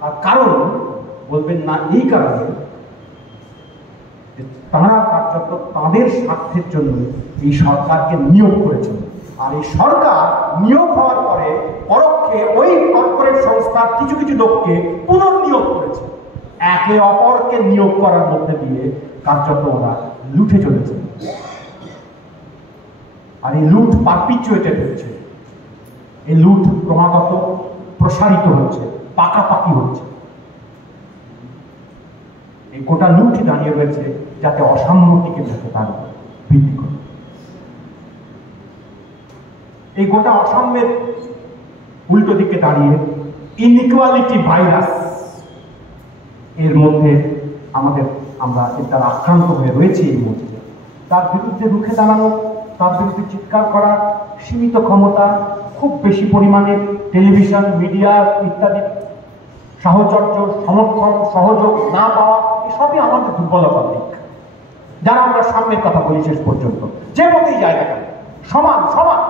আর কারণ বলবেন না এই কারণে তারা কার্যত তাদের স্বার্থের জন্য এই সরকারকে নিয়োগ করেছেন। আর এই সরকার নিয়োগ হওয়ার পরে পরোক্ষে ওই কর্পোরেট সংস্থার কিছু কিছু লোককে পুনর্নিয়োগ করেছে। একে অপরকে নিয়োগ করার মধ্যে দিয়ে কার্যত ওরা লুটে চলেছে। আর এই লুট পারপিচুয়েটেড হচ্ছে, এই লুট ক্রমাগত প্রসারিত হচ্ছে, পাকাপাকি হচ্ছে। এই গোটা লুটই দাঁড়িয়ে রয়েছে যাতে অসাম্য টিকে থাকে তার ভিত্তি করে। এই গোটা অসাম্যের উল্টো দিকে দাঁড়িয়ে ইনইকুয়ালিটি ভাইরাস এর মধ্যে আমরা তার আক্রান্ত হয়ে রয়েছে। এই মধ্যে তার বিরুদ্ধে রুখে দাঁড়ানো, তার বিরুদ্ধে চিৎকার করা, সীমিত ক্ষমতা, খুব বেশি পরিমাণে টেলিভিশন, মিডিয়া ইত্যাদি সাহচর্য, সমর্থন, সহযোগ না পাওয়া, এসবই আমাদের দুর্বলতার দিক, যারা আমরা সামনের কথা বলি শেষ পর্যন্ত। যে মতেই যায় না কেন, সমান সমান।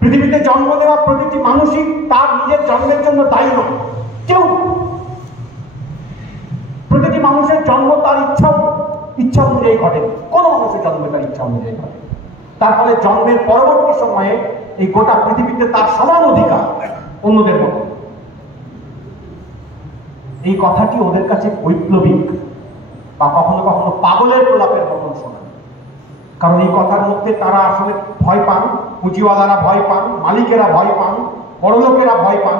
পৃথিবীতে জন্ম নেওয়া প্রতিটি মানুষই তার নিজের জন্মের জন্য দায়ী নয়, কেউ। প্রতিটি মানুষের জন্ম তার ইচ্ছা অনুযায়ী ঘটেনি, কোন মানুষের জন্ম তার ইচ্ছা অনুযায়ী ঘটে। তার ফলে জন্মের পরবর্তী সময়ে এই গোটা পৃথিবীতে তার সমান অধিকার অন্যদের মতো। এই কথাটি ওদের কাছে বৈপ্লবিক বা কখনো কখনো পাগলের প্রলাপের মতন শোনায়। কারণ এই কথার মধ্যে তারা আসলে ভয় পান, পুঁজিওয়ালারা ভয় পান, মালিকেরা ভয় পান, বড়লোকেরা ভয় পান,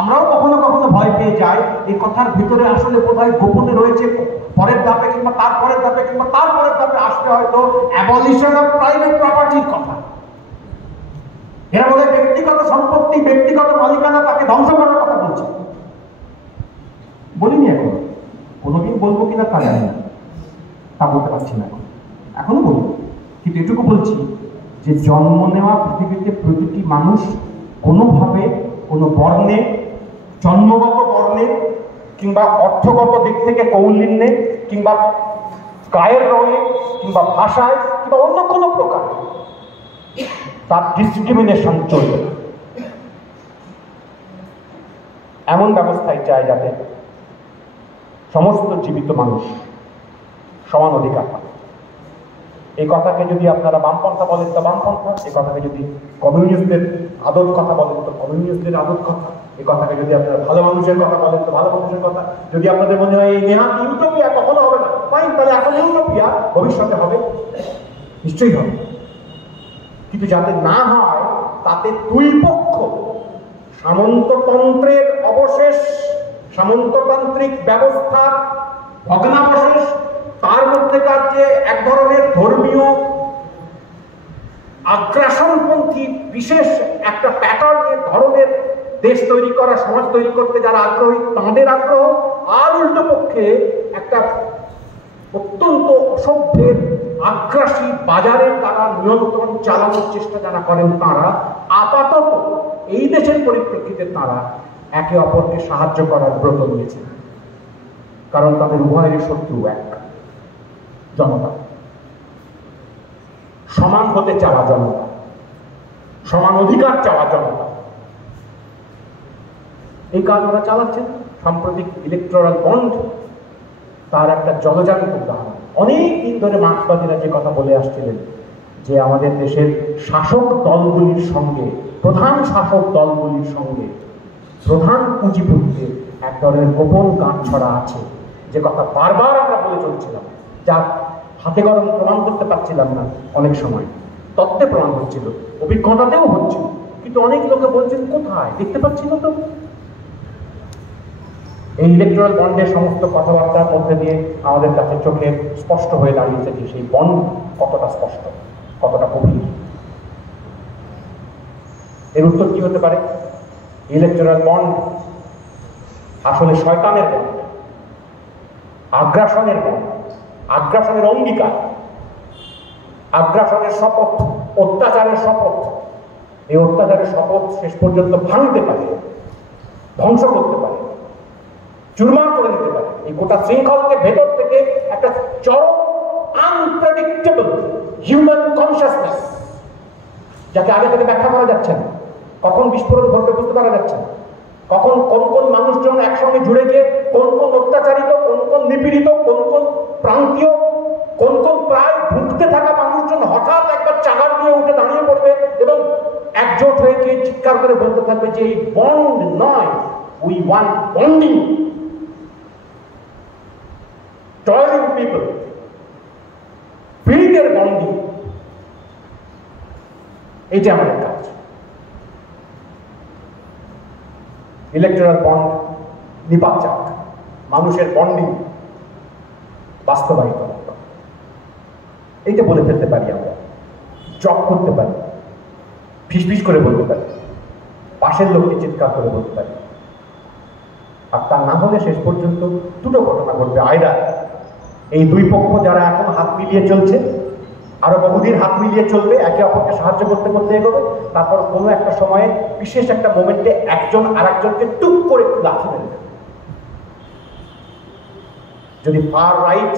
আমরাও কখনো কখনো ভয় পেয়ে যাই। এই কথার ভিতরে আসলে বোধহয় গোপনে রয়েছে পরের ধাপে কিংবা তারপরের ধাপে কিংবা তারপরের ধাপে আসতে হয়তো অ্যাবলিশন অফ প্রাইভেট প্রপার্টির কথা। এরা বলে ব্যক্তিগত সম্পত্তি, ব্যক্তিগত মালিকানা তাকে ধ্বংস করার কথা বলছে। বলিনি এখন, কোনোদিন বলবো কিনা তা জানি না, তা বলতে পারছি না এখনো বলবো। কিন্তু এটুকু বলছি যে জন্ম নেওয়া পৃথিবীতে প্রতিটি মানুষ কোনোভাবে কোনো বর্ণে, জন্মগত বর্ণে কিংবা অর্থগত দিক থেকে কৌলিন্যে কিংবা গায়ের রঙে কিংবা ভাষায় কিংবা অন্য কোনো প্রকার তার ডিসক্রিমিনেশন চলবে না। এমন ব্যবস্থায় চায় যাতে সমস্ত জীবিত মানুষ সমান অধিকার পায়। এই কথাকে যদি আপনারা বামপন্থা বলেন তো বামপন্থা, এই কথাকে যদি কমিউনিস্টদের আদত কথা বলেন তো কমিউনিস্টদের আদত কথা, এই কথাকে যদি আপনারা ভালো মানুষের কথা বলেন তো ভালো মানুষের কথা। যদি আপনাদের মনে হয় এই নেহাত ইউটোপিয়া কখনো হবে না, ফাইন, তাহলে এখন ইউটোপিয়া ভবিষ্যতে হবে, নিশ্চয়ই হবে। কিন্তু যাতে না হয় তাতে দুই পক্ষ সামন্ততন্ত্রের অবশেষ, সামন্ততান্ত্রিক ব্যবস্থার ভগ্নাবশেষ, তার মধ্যেকার যে এক ধরনের ধর্মীয় আগ্রাসনপন্থী বিশেষ একটা প্যাটার্নের ধরনের দেশ তৈরি করা, সমাজ তৈরি করতে যারা আগ্রহী তাদের আগ্রহ, আর উল্টো পক্ষে একটা অত্যন্ত অসভ্যের আগ্রাসী বাজারে তারা নিয়ন্ত্রণ চালানোর চেষ্টা যারা করেন তারা আপাতত এই দেশের পরিপ্রেক্ষিতে তারা একে অপরকে সাহায্য করার ব্রত নিয়েছে। কারণ তাদের উভয়ের শত্রু এক, জনতা। সমান হতে চাওয়া জনতা, সমান অধিকার চাওয়া জনতা। এই কাজ ওরা চালাচ্ছেন। সাম্প্রতিক ইলেকট্রাল বন্ড তার একটা জলজান্ত উদাহরণ। অনেক দিন ধরে মার্ক্সবাদীরা যে কথা বলে আসছিলেন যে আমাদের দেশের শাসক দলগুলির সঙ্গে, প্রধান শাসক দলগুলির সঙ্গে প্রধান পুঁজিপতিদের এক ধরনের গোপন গাঁটছড়া আছে, যে কথা বারবার আমরা বলে চলছিলাম, যা হাতে কলম প্রমাণ করতে পারছিলাম না, অনেক সময় তত্ত্বে প্রমাণ হচ্ছিল, অভিজ্ঞতাতেও হচ্ছিল, কিন্তু অনেক লোকে বলছেন কোথায়, দেখতে পাচ্ছি না তো। এই ইলেকট্রাল বন্ডের সমস্ত কথাবার্তার মধ্যে দিয়ে আমাদের কাছে চোখে স্পষ্ট হয়ে দাঁড়িয়েছে যে সেই বন্ড কতটা স্পষ্ট, কতটা গভীর। এর উত্তর কি হতে পারে? ইলেকট্রাল বন্ড আসলে শয়তানের বন্ড, আগ্রাসনের বন্ড, আগ্রাসনের অঙ্গীকার, আগ্রাসনের শপথ, অত্যাচারের শপথ। এই অত্যাচারের শপথ শেষ পর্যন্ত ভাঙতে পারে, ধ্বংস করতে পারে, চুরমার করে দিতে পারে। এই গোটা শৃঙ্খলকে ভেতর থেকে একটা চরম আনপ্রেডিক্টেবল হিউম্যান কনসিয়াসনেস, যাকে আগে থেকে ব্যাখ্যা করা যাচ্ছে না, কখন বিস্ফোরণ ঘটবে বুঝতে পারা যাচ্ছে না, কখন কোন কোন মানুষজন একসঙ্গে জুড়ে গিয়ে কোন কোন অত্যাচারিত, কোন কোন নিপীড়িত, কোন কোন প্রান্তীয়, কোন কোন প্রায় ভুগতে থাকা মানুষজন হঠাৎ একবার চাগার দিয়ে উঠে দাঁড়িয়ে পড়বে এবং একজোট হয়ে গিয়ে চিৎকার করে বলতে থাকবে যে এই বন্ড নয়, we want bonding, toiling people, build their bonding. এইটা আমাদের কাজ। ইলেকট্রাল বন্ড নিপাত যাক, মানুষের বন্ডিং বাস্তবায়িত, এইটা বলে ফেলতে পারি আমরা, জব করতে পারি, ফিসফিস করে বলতে পারি, পাশের লোককে চিৎকার করে বলতে পারি। আর তা না হলে শেষ পর্যন্ত দুটো ঘটনা ঘটবে। আয়দা এই দুই পক্ষ যারা এখন হাত মিলিয়ে চলছে, আরো বহুদিন হাত মিলিয়ে চলবে, একে অপরকে সাহায্য করতে করতে এগোবে, তারপর কোনো একটা সময়ে বিশেষ একটা মোমেন্টে একজন আর একজনকে টুক করে একটু লাথি দেবে। যদি ফার রাইট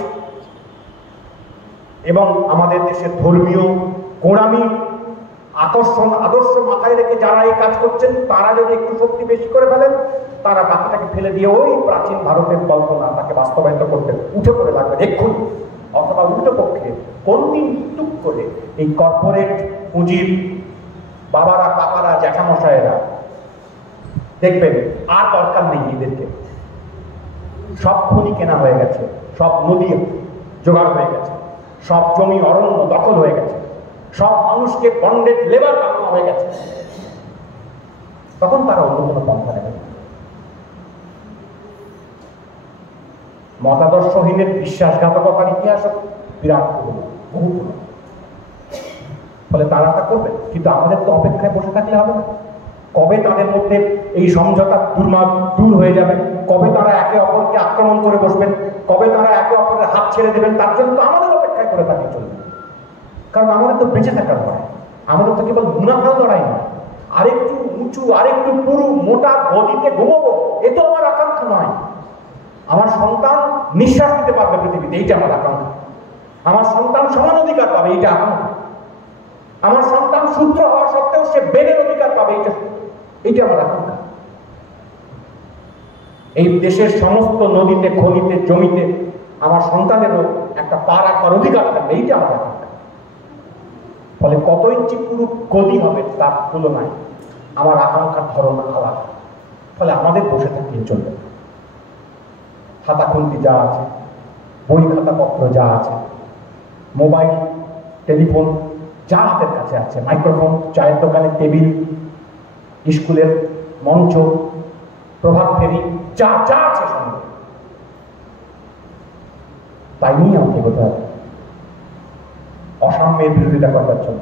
এবং আমাদের দেশের ধর্মীয় গোঁড়ামি আকর্ষণ আদর্শ মাথায় রেখে যারা এই কাজ করছেন, তারা যদি একটু শক্তি বেশি করে ফেলেন, তারা বাকিটাকে ফেলে দিয়ে ওই প্রাচীন ভারতের কল্পনা তাকে বাস্তবায়িত করতে উঠে পড়ে লাগবে এক্ষুনি। অথবা উল্টো পক্ষে কোন দিন টুক করে এই কর্পোরেট পুঁজির বাবারা, কাকারা, জ্যাঠামশায়েরা দেখবেন আর দরকার নেই এদেরকে, সব খনি কেনা হয়ে গেছে, সব নদী জোগাড় হয়ে গেছে, সব জমি অরণ্য দখল হয়ে গেছে, সব মানুষকে বন্ডেড লেবার বানানো হয়ে গেছে, তখন তারা অন্য কোনো পন্থা নেবে। মতাদর্শহীনের বিশ্বাসঘাতকতার ইতিহাস বিরাট পুরনো, বহু পুরনো। ফলে তারা তা করবে, কিন্তু আমাদের তো অপেক্ষায় বসে থাকলে হবে না। কবে তাদের মধ্যে এই সমঝোতা দূর হয়ে যাবে, কবে তারা একে অপরকে আক্রমণ করে বসবেন, কবে তারা একে অপরের হাত ছেড়ে দেবেন, তার জন্য তো আমাদের অপেক্ষায় করে থাকলে চলবে। কারণ আমাদের তো বেঁচে থাকার লড়াই, আমাদের তো কেবল মুনাফার লড়াই নয়, আরেকটু উঁচু, আরেকটু পুরু মোটা গদিতে ঘুমাবো, এ তো আমার আকাঙ্ক্ষা নয়। আমার সন্তান নিঃশ্বাস দিতে পারবে পৃথিবীতে, এইটা আমার আকাঙ্ক্ষা। আমার সন্তান সমান অধিকার পাবে, এইটা আকাঙ্ক্ষা। আমার সন্তান শূদ্র হওয়া সত্ত্বেও সে বেদের অধিকার পাবে, এইটা আমার আকাঙ্ক্ষা। এই দেশের সমস্ত নদীতে, খনিতে, জমিতে আমার সন্তানেরও একটা পা রাখবার অধিকার থাকবে, এইটা আমার আকাঙ্ক্ষা। ফলে কত ইঞ্চি পুরো গদি হবে তার তুলনায় আমার আকাঙ্ক্ষার ধরন আলাদা। ফলে আমাদের বসে থাকলে চলবে না। খাতা খুন্তি যা আছে, বই খাতাপত্র যা আছে, মোবাইল, টেলিফোন যা হাতের কাছে আছে, মাইক্রোফোন, চায়ের দোকানের টেবিল, স্কুলের মঞ্চ, প্রভাত ফেরি, যা যা আছে সঙ্গে, তাই নিয়ে আমাকে এগোতে হবে। অসাম্যের বিরোধিতা করবার জন্য,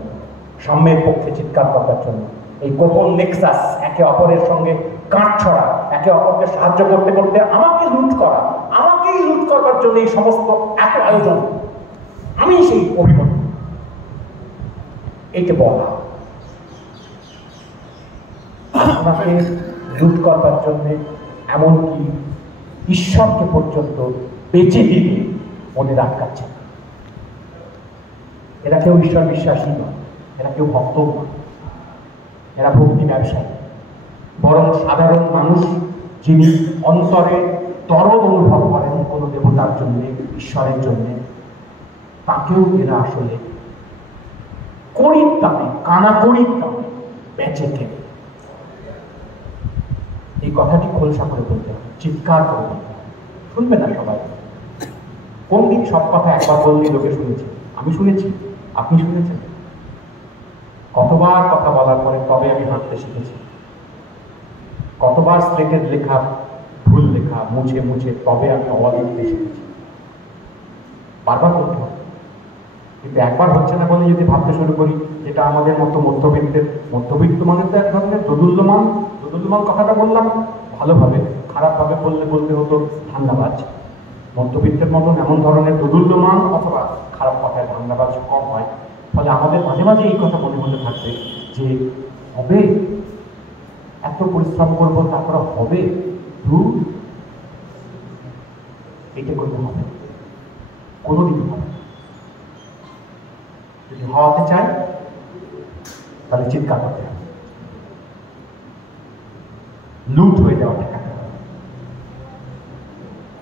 সাম্যের পক্ষে চিৎকার করবার জন্য, এই গোপন নেক্সাস, একে অপরের সঙ্গে গাঁট ছড়া, একে অপরকে সাহায্য করতে করতে আমাকে লুট করা, আমাকেই লুট করবার জন্য এই সমস্ত এত আয়োজন, আমি সেই অভিমত, এইটা বলা আপনাকে লুট করবার জন্য এমনকি ঈশ্বরকে পর্যন্ত বেঁচে দিতে মনে আটকাচ্ছে। এরা কেউ ঈশ্বর বিশ্বাসী নয়, এরা কেউ ভক্ত নয়, এরা ভক্তি ব্যবসায়ী, বরং সাধারণ মানুষ যিনি অন্তরে দরদ অনুভব করেন কোনো দেবতার জন্য, ঈশ্বরের জন্য, তাকেও এরা আসলে কড়ির দামে, কানাকড়ির দামে বেচে কেনে। এই কথাটি খোলসা করে বলতে হবে, চিৎকার করে বলতে হবে, শুনবে না সবাই। কোন দিন সব কথা একবার বললেই লোকে শুনেছি? আমি শুনেছি, আপনি শুনেছেন। কতবার কথা বলার পরে তবে আমি হাঁটতে শিখেছি, কতবার স্লেটের লেখা ভুল লেখা মুছে মুছে তবে আমি অ লিখতে শিখেছি। বারবার করতে হবে, কিন্তু একবার হচ্ছে না বলে যদি ভাবতে শুরু করি যেটা আমাদের মতো মধ্যবিত্ত মানে তো এক ধরনের দোদুল্যমান কথাটা বললাম ভালোভাবে, খারাপভাবে বলতে হতো ধান্দাবাজ। মধ্যবিত্তের মতন এমন ধরনের দোদুল্যমান অথবা খারাপ কথায় ধান্দাবাজ কম হয়। ফলে আমাদের মাঝে মাঝে এই কথা মনে মনে থাকবে যে হবে, এত পরিশ্রম করবো তারপরে হবে, এটা করতে হবে, কোনোদিন হবে। যদি হওয়াতে চাই তাহলে চিৎকার করতে হবে, লুট হয়ে যাওয়া ঠেকাতে হবে।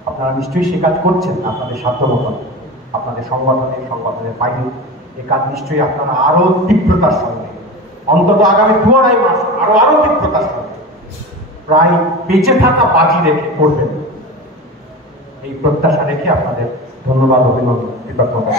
আপনারা নিশ্চয়ই সে কাজ করছেন আপনাদের সাধ্য মতন, আপনাদের সংগঠনের বাইরে এ কাজ নিশ্চয়ই আপনারা আরো তীব্রতার সঙ্গে, অন্তত আগামী 2-2.5 মাস আরো তীব্রতার সঙ্গে প্রায় বেঁচে থাকা বাজি রেখে করবেন, এই প্রত্যাশা রেখে আপনাদের ধন্যবাদ, অভিনন্দন, কৃতজ্ঞতা।